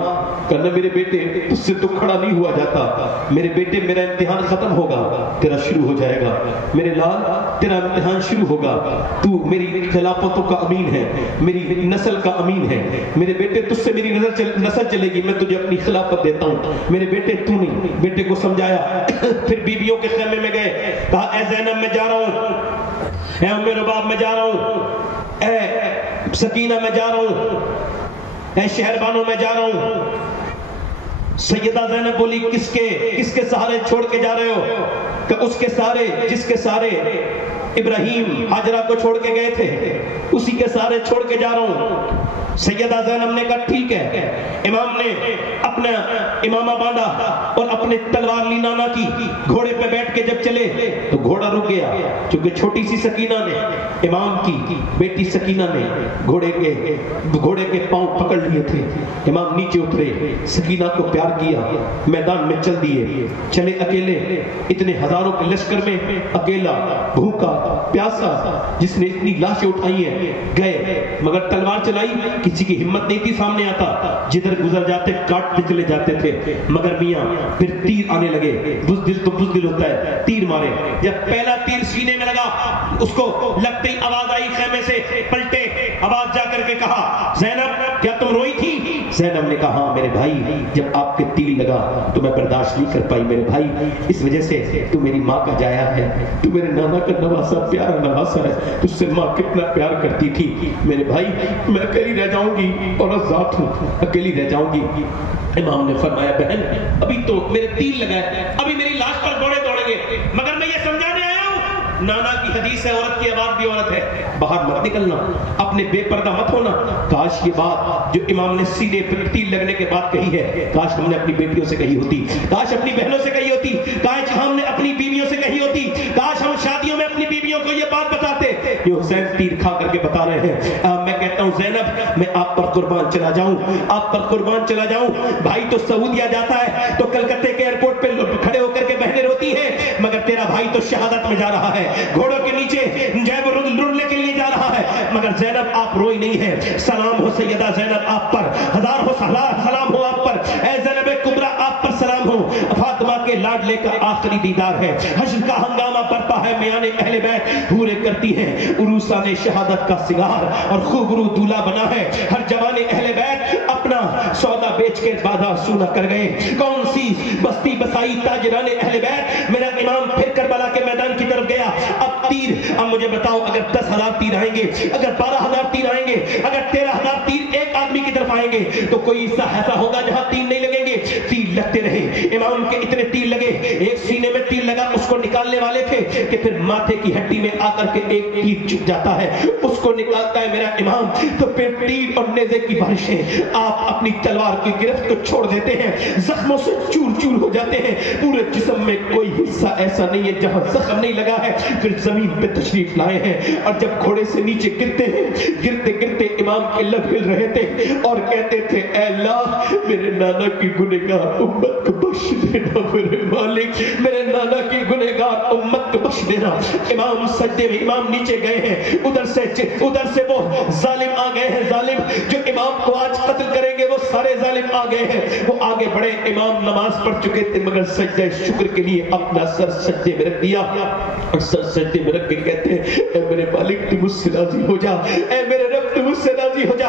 کہنا میرے بیٹے تجھ سے تو کھڑا نہیں ہوا جاتا، میرے بیٹے میرا امتحان ختم ہوگا، تیرا شروع ہو جائے گا، میرے لال تیرا امتحان شروع ہوگا، تو میری خلافتوں کا امین ہے، میری نسل کا امین ہے، میرے بیٹے تجھ سے میری نسل چلے گی، میں تجھے اپنی خلافت دیتا ہوں، میرے بیٹے تو نہیں۔ بیٹے کو سمجھایا، پھر بیویوں کے خیمے میں گئے، کہا اے زینب میں جا رہا ہوں، اے ام رباب میں جا رہا ہوں، اے سکینہ میں جا رہا ہوں، اے شہربانوں میں جا رہا ہوں۔ سیدہ زینب بولی کس کے سہارے چھوڑ کے جا رہے ہو؟ کہ اس کے سارے جس کے سارے ابراہیم ہاجرہ کو چھوڑ کے گئے تھے، اسی کے سارے چھوڑ کے جا رہا ہوں۔ سیدہ زینب نے کہا ٹھیک ہے۔ امام نے اپنا امامہ باندھا اور اپنے تلوار لی نانا کی، گھوڑے پہ بیٹھ کے جب چلے تو گھوڑا رک گیا، چونکہ چھوٹی سی سکینہ نے، امام کی بیٹی سکینہ نے گھوڑے کے پاؤں پکڑ لیے تھے۔ امام نیچے اترے، سکینہ کو پیار کیا، میدان میں چل دیے، چلے اکیلے، اتنے ہزاروں کے لشکر میں اکیلا، بھوکا پیاسا، جس نے اتنی لاشیں اٹھائی ہیں، گئے مگر تلوار چلائی، کسی کی ہمت نہیں تھی سامنے آتا، جدھر گزر جاتے کاٹتے چلے جاتے تھے، مگر میاں پھر تیر آنے لگے، بزدل تو بزدل ہوتا ہے، تیر مارے، جب پہلا تیر سینے میں لگا اس کو لگتے ہی آواز آئی خیمے سے، پلٹے، آواز جا کر کے کہا زینب کیا تم روئی تھی؟ زینب نے کہا ہاں میرے بھائی، جب آپ کے تیر لگا تو میں برداشت نہیں کر پائی میرے بھائی، اس وجہ سے تو میری ماں کا جایا ہے، تو میرے نانا کا نواسا پیارا نواسا ہے، تجھ سے ماں کتنا پیار کرتی تھی میرے بھائی، میں اکیلی رہ جاؤں گی اور ذات ہوں، اکیلی رہ جاؤں گی۔ امام نے فرمایا بہن ابھی تو میرے تیر لگا ہے، ابھی میری لاش پر گھوڑے دوڑیں گے، مگر میں یہ سمجھانے آیا ہوں نانا کی حدیث ہے عورت کی آواز بھی عورت ہے، باہر مت نکلنا، اپنے بے پردہ مت ہونا۔ کاش یہ بات جو امام نے سینے پر تیر لگنے کے بعد کہی ہے، کاش ہم نے اپنی بیٹیوں سے کہی ہوتی، کاش اپنی بہنوں سے کہی ہوتی، کاش ہم نے اپنی بیویوں سے کہی ہوتی، کاش ہم شادیوں میں اپنی بیویوں کو یہ بات بتاتے۔ یہ حسین تیر کھا کر کے بتا رہے ہیں، میں کہتا ہوں زینب میں آپ پر قربان چلا جاؤں، آپ پر قربان چلا جاؤں۔ بھائی تو سعودیہ جاتا ہے تو کلکتے کے ایئرپورٹ پہ کھڑے ہو کر کے بہنیں روتی ہیں، مگر تیرا بھائی تو شہادت میں جا رہا ہے، گھوڑوں کے نیچے جیب رولنے کے لیے جا رہا ہے، مگر زینب آپ روئی نہیں ہے۔ سلام ہو سیدہ زینب آپ پر، ہزار ہو سلام ہو آپ پر، اے زینب کبریٰ آپ پر سلام ہو۔ فاطمہ کے لاڈلے کا آخری دیدار ہے، حشر کا ہنگامہ برپا ہے، میاں اہل بیت پورے کرتی ہیں عروسہ نے شہادت کا سگار اور خوب رو دولہا بنا ہے۔ ہر جوان اہل بیت اپنا سودا بیچ کے بازار سونا کر گئے، کون سی بستی بسائی تاجران اہل بیت۔ میرا امام پھر کربلا کے میدان کی طرف گیا، اب تیر، اب مجھے بتاؤ اگر 10,000 تیر آئیں گے، اگر 12,000 تیر آئیں گے، اگر 13,000 تیر ایک آدمی کی طرف آئیں گے تو کوئی حصہ ایسا ہوگا جہاں تیر نہیں لگیں گے، تیر لگتے رہے۔ امام کے اتنے تیر لگے، ایک سینے میں تیر لگا، اس کو نکالنے والے تھے کہ پھر ماتھے کی ہڈی میں آ کر کے ایک تیر چپ جاتا ہے، اس کو نکالتا ہے میرا امام، تو پھر تیر اور نیزے کی بارشیں، آپ اپنی تلوار کی گرفت کو چھوڑ دیتے ہیں، زخموں سے چور چور ہو جاتے ہیں، پورے جسم میں کوئی حصہ ایسا نہیں ہے جہاں زخم نہیں لگا ہے۔ پھر زمین پہ تشریف لائے ہیں اور جب گھوڑے سے نیچے گرتے ہیں، گرتے گرتے امام کے لب ہل رہے تھے اور کہتے تھے اے اللہ میرے نانا کی گنہگار امت کو بخش دینا، میرے مالک میرے نانا کی گنہگار امت کو بخش دینا۔ امام سجدے میں، امام نیچے گئے ہیں، ادھر سے وہ ظالم آ گئے ہیں، ظالم جو امام کو آج قتل کریں گے وہ سارے ظالم آ گئے ہیں، وہ آگے بڑھے، امام نماز پڑھ چکے تھے مگر سجدہ شکر کے لیے اپنا سر سجدے میں رکھ دیا اور سر سجدے میں رکھ کے کہتے ہیں اے میرے مالک تو مجھ سے راضی ہو جا، اے میرے رب تو مجھ سے راضی ہو جا۔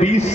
20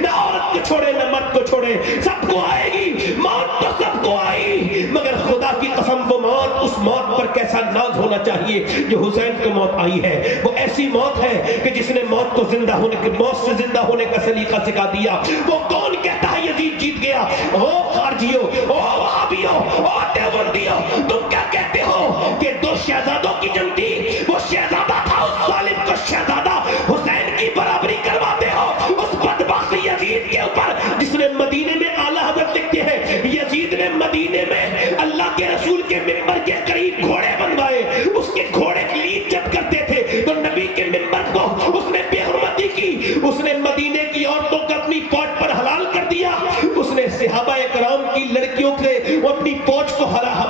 نہ عورت کو چھوڑے, نہ مرد کو چھوڑے. سب کو آئے گی موت, تو سب کو آئی, مگر خدا کی قسم وہ موت, اس موت پر کیسا ناز ہونا چاہیے جو حسین کو موت آئی ہے. وہ ایسی موت ہے کہ جس نے موت کو زندہ ہونے کے, موت سے زندہ ہونے کا سلیقہ سکھا دیا. وہ کون کہتا ہے یزید جیت گیا؟ او خارجیو, او وہابیو, او دیوبندیو, تم کیا کہتے ہو کہ دو شہزادوں کی جنگ تھی, وہ شہزادہ تھا, اس ظالم کو شہزادہ حسین کی برابری کرواتے ہو اس بدبخت یزید کے اوپر جس نے مدینے میں, اعلیٰ حضرت لکھتے ہیں یزید نے مدینے میں اللہ کے رسول کے ممبر کے قریب گھوڑے بنوائے. اس کے گھوڑے کی لیڈ جب کرتے تھے تو نبی کے ممبر کو اس نے بے حرمتی کی. اس نے مدینے کی عورتوں کو اپنی فوج پر حلال کر دیا. اس نے صحابہ کرام کی لڑکیوں سے اپنی فوج کو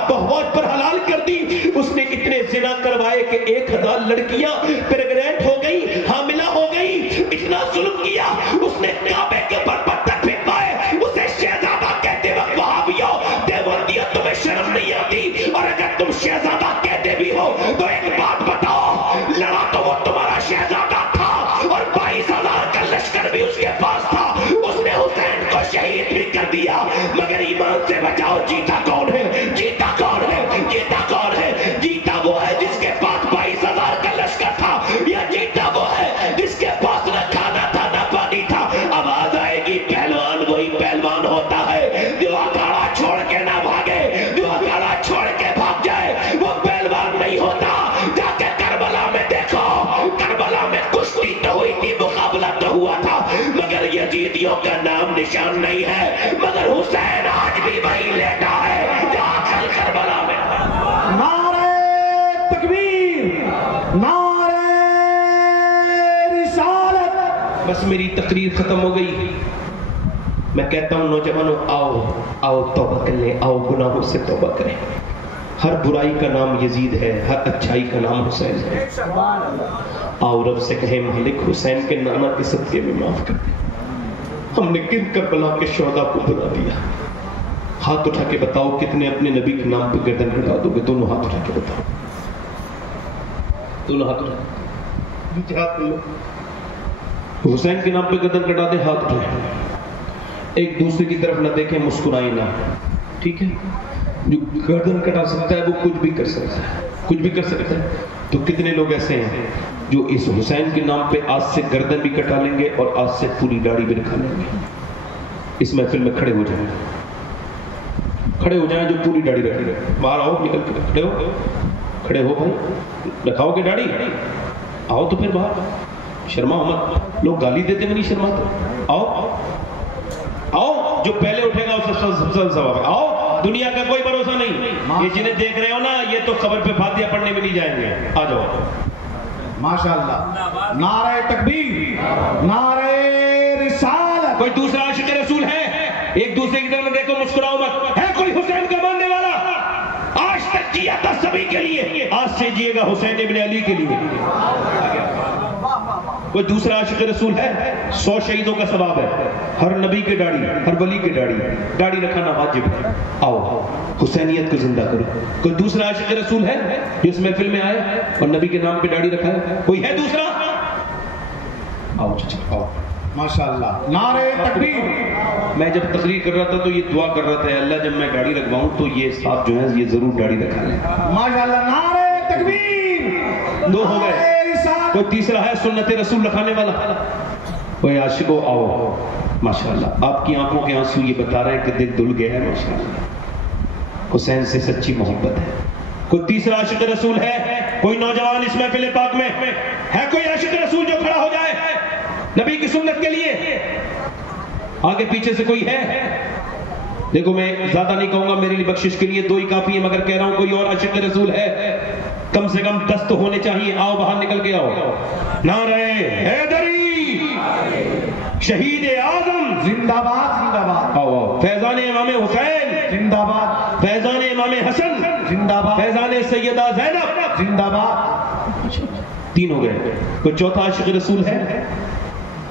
فوج پر حلال کر دی. اس نے اتنے زنا کروائے کہ 1000 لڑکیاں پریگننٹ ہو گئی, حاملہ ہو گئی. اتنا ظلم کیا. اس نے کعبے کے اوپر پتھر پھینکوائے. اسے شہزادہ کہتے وقت وہابیوں, دیوبندیوں, تمہیں شرم نہیں آتی؟ اور اگر تم شہزادہ کہتے بھی ہو تو ایک بات بتاؤ, لڑا تو وہ تمہارا شہزادہ تھا اور 22,000 کا لشکر بھی اس کے پاس تھا. اس نے حسین کو شہید بھی کر دیا. مگر ایمان سے بچاؤ, جیتا کون ہے؟ جیتا کون ہے؟ جیتا کون ہے؟ جیتا وہ ہے جس کے پاس 22,000 کا لشکر تھا, یا جیتا وہ ہے جس کے پاس نہ کھانا تھا نہ پانی تھا؟ آواز آئے گی پہلوان وہی پہلوان ہوتا ہے جو اکھاڑا چھوڑ کے نہ بھاگے, جو اکھاڑا چھوڑ کے بھاگ جائے وہ پہلوان نہیں ہوتا. جا کے کربلا میں دیکھو, کربلا میں کشتی تو ہوئی تھی, مقابلہ تو ہوا تھا, مگر یزیدیوں کا نام نشان نہیں ہے. مگر حسین آج بھی وہی لیٹا ہے جہاں کل کربلا میں. نعرہ تکبیر, نعرہ رسالت. بس میری تقریر ختم ہو گئی. میں کہتا ہوں نوجوانوں, آؤ آؤ توبہ کر لیں, آؤ گناہوں سے توبہ کریں. ہر برائی کا نام یزید ہے, ہر اچھائی کا نام حسین ہے. آؤ رب سے کہیں مالک حسین کے نانا کے صدقے میں معاف کر دیں. ہم نے کن کربلا کے شہداء کو بلا دیا. ہاتھ اٹھا کے بتاؤ کتنے اپنے نبی کے نام پہ گردن کٹا دو گے؟ دونوں ہاتھ اٹھا کے بتاؤ, دونوں ہاتھ اٹھا. حسین کے نام پہ گردن کٹا دیں, ہاتھ اٹھائیں. ایک دوسرے کی طرف نہ دیکھیں, مسکرائیں نہ, ٹھیک ہے؟ جو گردن کٹا سکتا ہے وہ کچھ بھی کر سکتا ہے, کچھ بھی کر سکتا ہے. تو کتنے لوگ ایسے ہیں جو اس حسین کے نام پہ آج سے گردن بھی کٹا لیں گے اور آج سے پوری داڑھی بھی رکھا لیں گے؟ اس محفل میں کھڑے ہو جائیں, کھڑے ہو جائیں جو پوری داڑھی رکھے گا. باہر آؤ, نکل کے کھڑے ہو, کھڑے ہو بھائی. رکھاؤ گے داڑھی؟ آؤ تو پھر باہر, شرما مت. لوگ گالی دیتے ہیں نہیں شرماتے. آؤ آؤ, جو پہلے اٹھے گا اس سے ثواب ہے. آؤ, دنیا کا کوئی بھروسہ نہیں. یہ جنہیں دیکھ رہے ہو نا, یہ تو قبر پہ فاتحہ پڑھنے میں نہیں جائیں گے. آ جاؤ. ماشاءاللہ. نعرہ تکبیر, نعرہ رسالت. کوئی دوسرا عاشق رسول ہے؟ ایک دوسرے کی طرف دیکھو, مسکراؤ مت. ہے کوئی حسین کا ماننے والا؟ آج تک جیا تھا سبھی کے لیے, آج سے جیے گا حسین ابن علی کے لیے. کوئی دوسرا عاشق رسول ہے؟ 100 شہیدوں کا ثواب ہے. ہر نبی کے داڑھی, ہر ولی کے داڑھی, داڑھی رکھنا واجب ہے. آؤ حسینیت کو زندہ کرو. کوئی دوسرا عاشق رسول ہے جو اس محفل میں آئے اور نبی کے نام پہ داڑھی رکھا ہے؟ کوئی ہے دوسرا؟ آؤ چچا آؤ. ماشاءاللہ. نعرہ تکبیر. میں جب تقریر کر رہا تھا تو یہ دعا کر رہا تھا, اللہ جب میں داڑھی رکھواؤں تو یہ صاحب جو ہیں یہ ضرور داڑھی رکھا لیں. ماشاءاللہ. نعرہ تکبیر. 2 ہو گئے. کوئی تیسرا ہے سنت رسول رکھانے والا؟ کوئی عاشقو آؤ. ماشاءاللہ, آپ کی آنکھوں کے آنسو یہ بتا رہے ہیں کہ دل دل گیا ہے. ماشاءاللہ, حسین سے سچی محبت ہے. کوئی تیسرا عاشق رسول ہے؟ کوئی نوجوان اس محفل پاک میں ہے؟ کوئی عاشق رسول جو کھڑا ہو جائے نبی کی سنت کے لیے؟ آگے پیچھے سے کوئی ہے؟ دیکھو میں زیادہ نہیں کہوں گا, میرے لیے بخشش کے لیے 2 ہی کافی ہے, مگر کہہ رہا ہوں کوئی اور عاشق رسول ہے؟ کم سے کم 10 تو ہونے چاہیے. آؤ باہر نکل کے آؤ. نعرہ حیدری, شہید اعظم زندہ باد, زندہ باد. آؤ آؤ. فیضان امام حسین زندہ باد, فیضان امام حسن زندہ باد, فیضان سیدہ زینب زندہ باد. 3 ہو گئے. کوئی چوتھا عاشق رسول ہے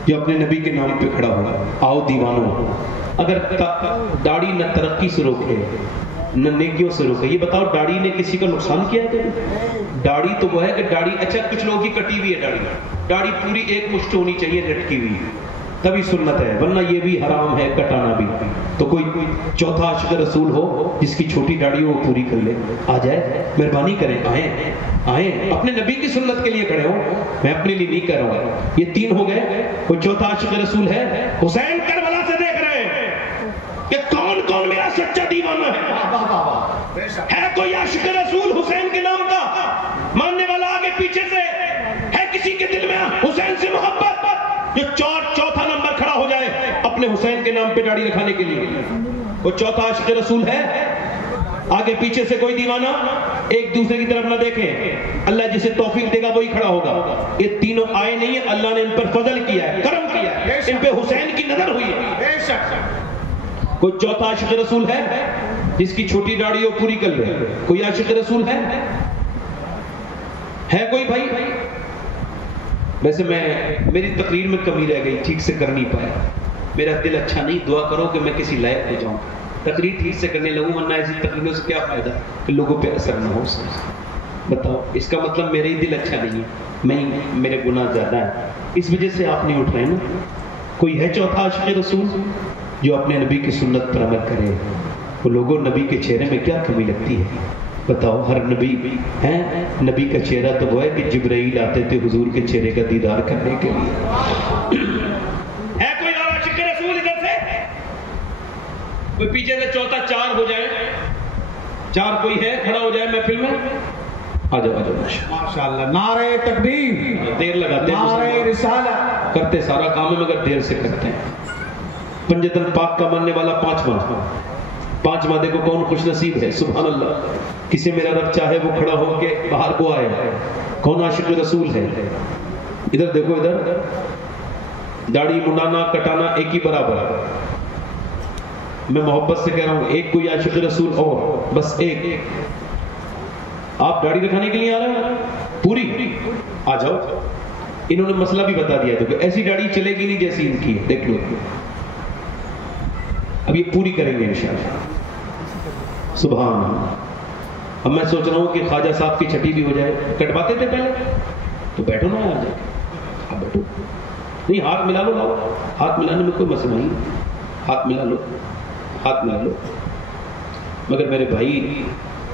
جو اپنے نبی کے نام پہ کھڑا ہوگا؟ آؤ دیوانوں. اگر داڑھی نہ ترقی سے روکے نہ نیکیوں سے روکے, یہ بتاؤ داڑھی نے کسی کا نقصان کیا ہے کبھی؟ داڑھی تو وہ ہے کہ داڑھی, اچھا کچھ لوگوں کی کٹی ہوئی ہے داڑھی, داڑھی پوری 1 مشت ہونی چاہیے لٹکی ہوئی, تبھی سنت ہے، ورنہ یہ بھی حرام ہے کٹانا بھی۔ تو کوئی چوتھا عاشق رسول ہو جس کی چھوٹی داڑھی ہو وہ پوری کر لے، آ جائے، مہربانی کریں، آئیں اپنے نبی کی سنت کے لیے کھڑے ہو، میں اپنے لیے نہیں کہہ رہا ہوں۔ یہ 3 ہو گئے۔ کوئی چوتھا عاشق رسول ہے؟ حسین کربلا سے دیکھ رہے ہیں کہ کون کون میرا سچا دیوانہ ہے کوئی عاشق رسول حسین کے نام کا ماننے والا آگے پیچھے سے ہے؟ کسی کے دل میں حسین سے محبت جو چوتھا نمبر کھڑا ہو جائے اپنے حسین کے نام پہ داڑھی رکھانے کے لیے؟ وہ چوتھا عاشق رسول ہے؟ آگے پیچھے سے کوئی دیوانہ؟ ایک دوسرے کی طرف نہ دیکھیں، اللہ جسے توفیق دے گا وہی کھڑا ہوگا۔ یہ تینوں آئے نہیں ہیں، اللہ نے ان پر فضل کیا ہے، کرم کیا ہے، ان پہ حسین کی نظر ہوئی ہے۔ کوئی چوتھا عاشق رسول ہے جس کی چھوٹی داڑھی ہو پوری کر لے؟ کوئی عاشق رسول ہے کوئی بھائی؟ ویسے میری تقریر میں کمی رہ گئی، ٹھیک سے کر نہیں پایا، میرا دل اچھا نہیں، دعا کرو کہ میں کسی لائق ہو جاؤں، تقریر ٹھیک سے کرنے لگوں، ورنہ ایسی تقریروں سے کیا فائدہ کہ لوگوں پہ اثر نہ ہو سکے۔ بتاؤ، اس کا مطلب میرا ہی دل اچھا نہیں ہے، میرے گناہ زیادہ ہیں، اس وجہ سے آپ نہیں اٹھ رہے نا۔ کوئی ہے چوتھا عاشق رسول جو اپنے نبی کی سنت پر عمل کرے؟ وہ لوگوں، نبی کے چہرے میں کیا کمی لگتی ہے؟ بتاؤ، ہر نبی ہے، نبی کا چہرہ تو وہ ہے کہ جبرائیل آتے تھے حضور کے چہرے کا دیدار کرنے کے لیے۔ ہے کوئی اور عاشق رسول ادھر سے؟ کوئی پیچھے سے چوتھا 4 ہو جائے، 4 کوئی ہے کھڑا ہو جائے محفل میں؟ آ جاؤ ماشاءاللہ، نعرہ تکبیر، دیر لگاتے ہیں، نعرہ رسالت، کرتے سارا کام ہے مگر دیر سے کرتے ہیں۔ پنجتن پاک کا ماننے والا 5واں دیکھو کون خوش نصیب ہے، سبحان اللہ۔ کسی میرا رب چاہے وہ کھڑا ہو کے باہر کو آئے، کون عاشق رسول ہے؟ ادھر دیکھو، ادھر داڑھی منڈانا کٹانا ایک ہی برابر ہے، میں محبت سے کہہ رہا ہوں، ایک کوئی عاشق رسول اور بس ایک۔ آپ داڑھی رکھانے کے لیے آ رہے ہیں پوری؟ آ جاؤ، انہوں نے مسئلہ بھی بتا دیا کہ ایسی داڑھی چلے گی نہیں جیسی ان کی ہے، دیکھ لو، اب یہ پوری کریں گے انشاءاللہ، سبحان اللہ۔ اب میں سوچ رہا ہوں کہ خواجہ صاحب کی چھٹی بھی ہو جائے، کٹواتے تھے پہلے تو بیٹھو نا، آ جائے، آپ بیٹھو، نہیں ہاتھ ملا لو، لاؤ، ہاتھ ملانے میں کوئی مسئلہ نہیں، ہاتھ ملا لو، ہاتھ ملا لو۔ مگر میرے بھائی،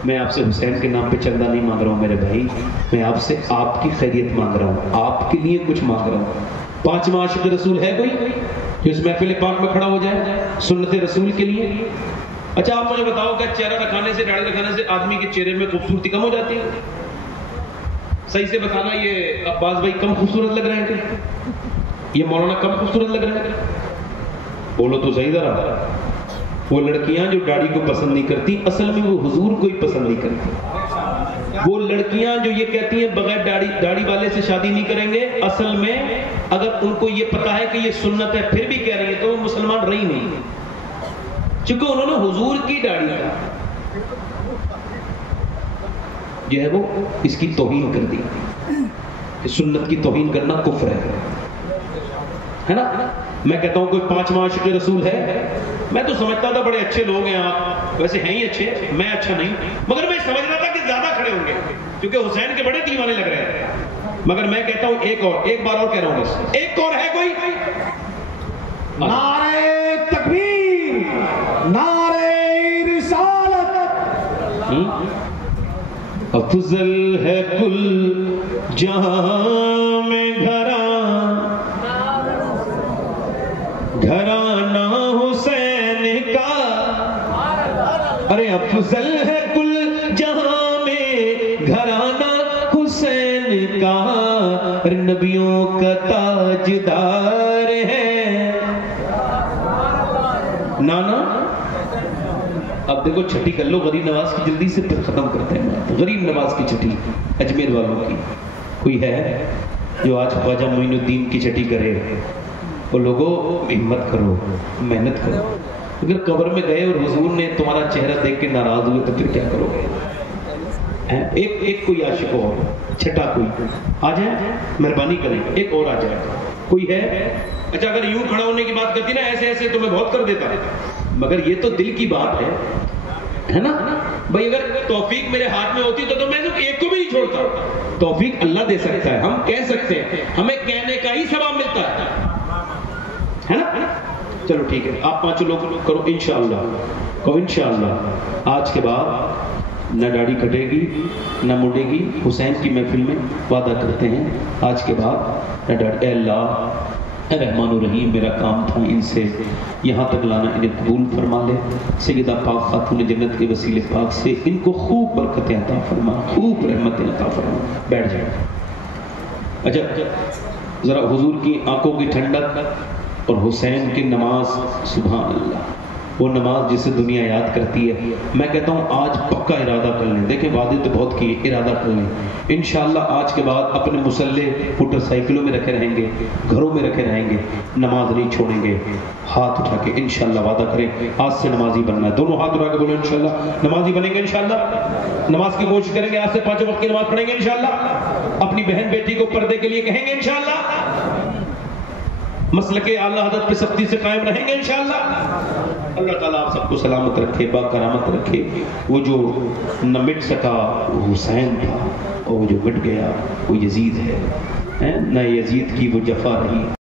میں آپ سے حسین کے نام پہ چندہ نہیں مانگ رہا ہوں میرے بھائی، میں آپ سے آپ کی خیریت مانگ رہا ہوں، آپ کے لیے کچھ مانگ رہا ہوں۔ 5واں عاشق رسول ہے کوئی جو اس محفل پاک میں کھڑا ہو جائے سنت رسول کے لیے؟ اچھا آپ مجھے بتاؤ کہ چہرہ رکھانے سے، داڑھی رکھانے سے آدمی کے چہرے میں خوبصورتی کم ہو جاتی ہے؟ صحیح سے بتانا، یہ عباس بھائی کم خوبصورت لگ رہے ہیں؟ یہ مولانا کم خوبصورت لگ رہے ہیں؟ بولو تو صحیح ذرا۔ وہ لڑکیاں جو داڑھی کو پسند نہیں کرتی، اصل میں وہ حضور کو ہی پسند نہیں کرتی۔ وہ لڑکیاں جو یہ کہتی ہیں بغیر داڑھی والے سے شادی نہیں کریں گے، اصل میں اگر ان کو یہ پتا ہے کہ یہ سنت ہے پھر بھی کہہ رہی ہیں تو وہ مسلمان رہی نہیں، چونکہ انہوں نے حضور کی داڑھی کا جو ہے وہ اس کی توہین کر دی۔ سنت کی توہین کرنا کفر ہے نا۔ میں کہتا ہوں کوئی 5واں عاشق رسول ہے؟ میں تو سمجھتا تھا بڑے اچھے لوگ ہیں آپ، ویسے ہیں ہی اچھے، میں اچھا نہیں، مگر میں سمجھ رہا تھا کہ زیادہ کھڑے ہوں گے کیونکہ حسین کے بڑے دیوانے لگ رہے ہیں، مگر میں کہتا ہوں ایک بار اور کہہ رہا ہوں، بس ایک اور ہے کوئی؟ نعرہ تکبیر، نعرہ رسالت، افضل ہے کل جہاں میں گھرانہ حسین کا، ارے افضل ہے کل جہاں میں گھرانہ حسین کا، نبیوں کا تاجدار ہے نانا۔ اب دیکھو چھٹی کر لو غریب نواز کی، جلدی سے پھر ختم کرتے ہیں۔ غریب نواز کی چھٹی اجمیر والوں کی کوئی ہے جو آج خواجہ معین الدین کی چھٹی کرے؟ وہ لوگوں ہمت کرو، محنت کرو، اگر قبر میں گئے اور حضور نے تمہارا چہرہ دیکھ کے ناراض ہوئے تو پھر کیا کرو گے؟ ایک کوئی عاشق اور چھٹا کوئی آ جائے، مہربانی کریں، ایک اور آ جائے، کوئی ہے؟ اچھا اگر یوں کھڑا ہونے کی بات کرتی نا ایسے تو میں بہت کر دیتا، مگر یہ تو دل کی بات ہے نا بھائی۔ اگر توفیق میرے ہاتھ میں ہوتی تو میں ایک کو بھی نہیں چھوڑتا۔ توفیق اللہ دے سکتا ہے، ہم کہہ سکتے ہیں، ہمیں کہنے کا ہی ثواب ملتا ہے ہے نا؟ چلو ٹھیک ہے، آپ 5 لوگ کرو انشاءاللہ، کہو انشاءاللہ آج کے بعد نہ داڑھی کٹے گی نہ مڑے گی۔ حسین کی محفل میں وعدہ کرتے ہیں آج کے بعد نہ داڑھی۔ اے اللہ، اے رحمان الرحیم، میرا کام تھا ان سے یہاں تک لانا، انہیں قبول فرما لے۔ سیدہ پاک خاتون جنت کے وسیلے پاک سے ان کو خوب برکتیں عطا فرما، خوب رحمتیں عطا فرما۔ بیٹھ جائیں۔ اچھا ذرا حضور کی آنکھوں کی ٹھنڈک اور حسین کی نماز، سبحان اللہ، وہ نماز جسے دنیا یاد کرتی ہے۔ میں کہتا ہوں آج پکا ارادہ کر لیں، دیکھیں وعدے تو بہت کیے، ارادہ کر لیں انشاءاللہ آج کے بعد اپنے مسلح موٹر سائیکلوں میں رکھے رہیں گے، گھروں میں رکھے رہیں گے، نماز نہیں چھوڑیں گے۔ ہاتھ اٹھا کے انشاءاللہ وعدہ کریں آج سے نمازی بننا ہے۔ دونوں ہاتھ اٹھا کے بولیں انشاءاللہ نمازی بنیں گے، انشاءاللہ نماز کی کوشش کریں گے، آج سے 5 وقت کی نماز پڑھیں گے انشاءاللہ، اپنی بہن بیٹی کو پردے کے لیے کہیں گے انشاءاللہ، مسلک اعلیٰ حضرت پہ سختی سے قائم رہیں گے انشاءاللہ۔ اللہ تعالیٰ آپ سب کو سلامت رکھے، باکرامت رکھے۔ وہ جو نہ مٹ سکا وہ حسین تھا، اور وہ جو مٹ گیا وہ یزید ہے، نہ یزید کی وہ جفا رہی۔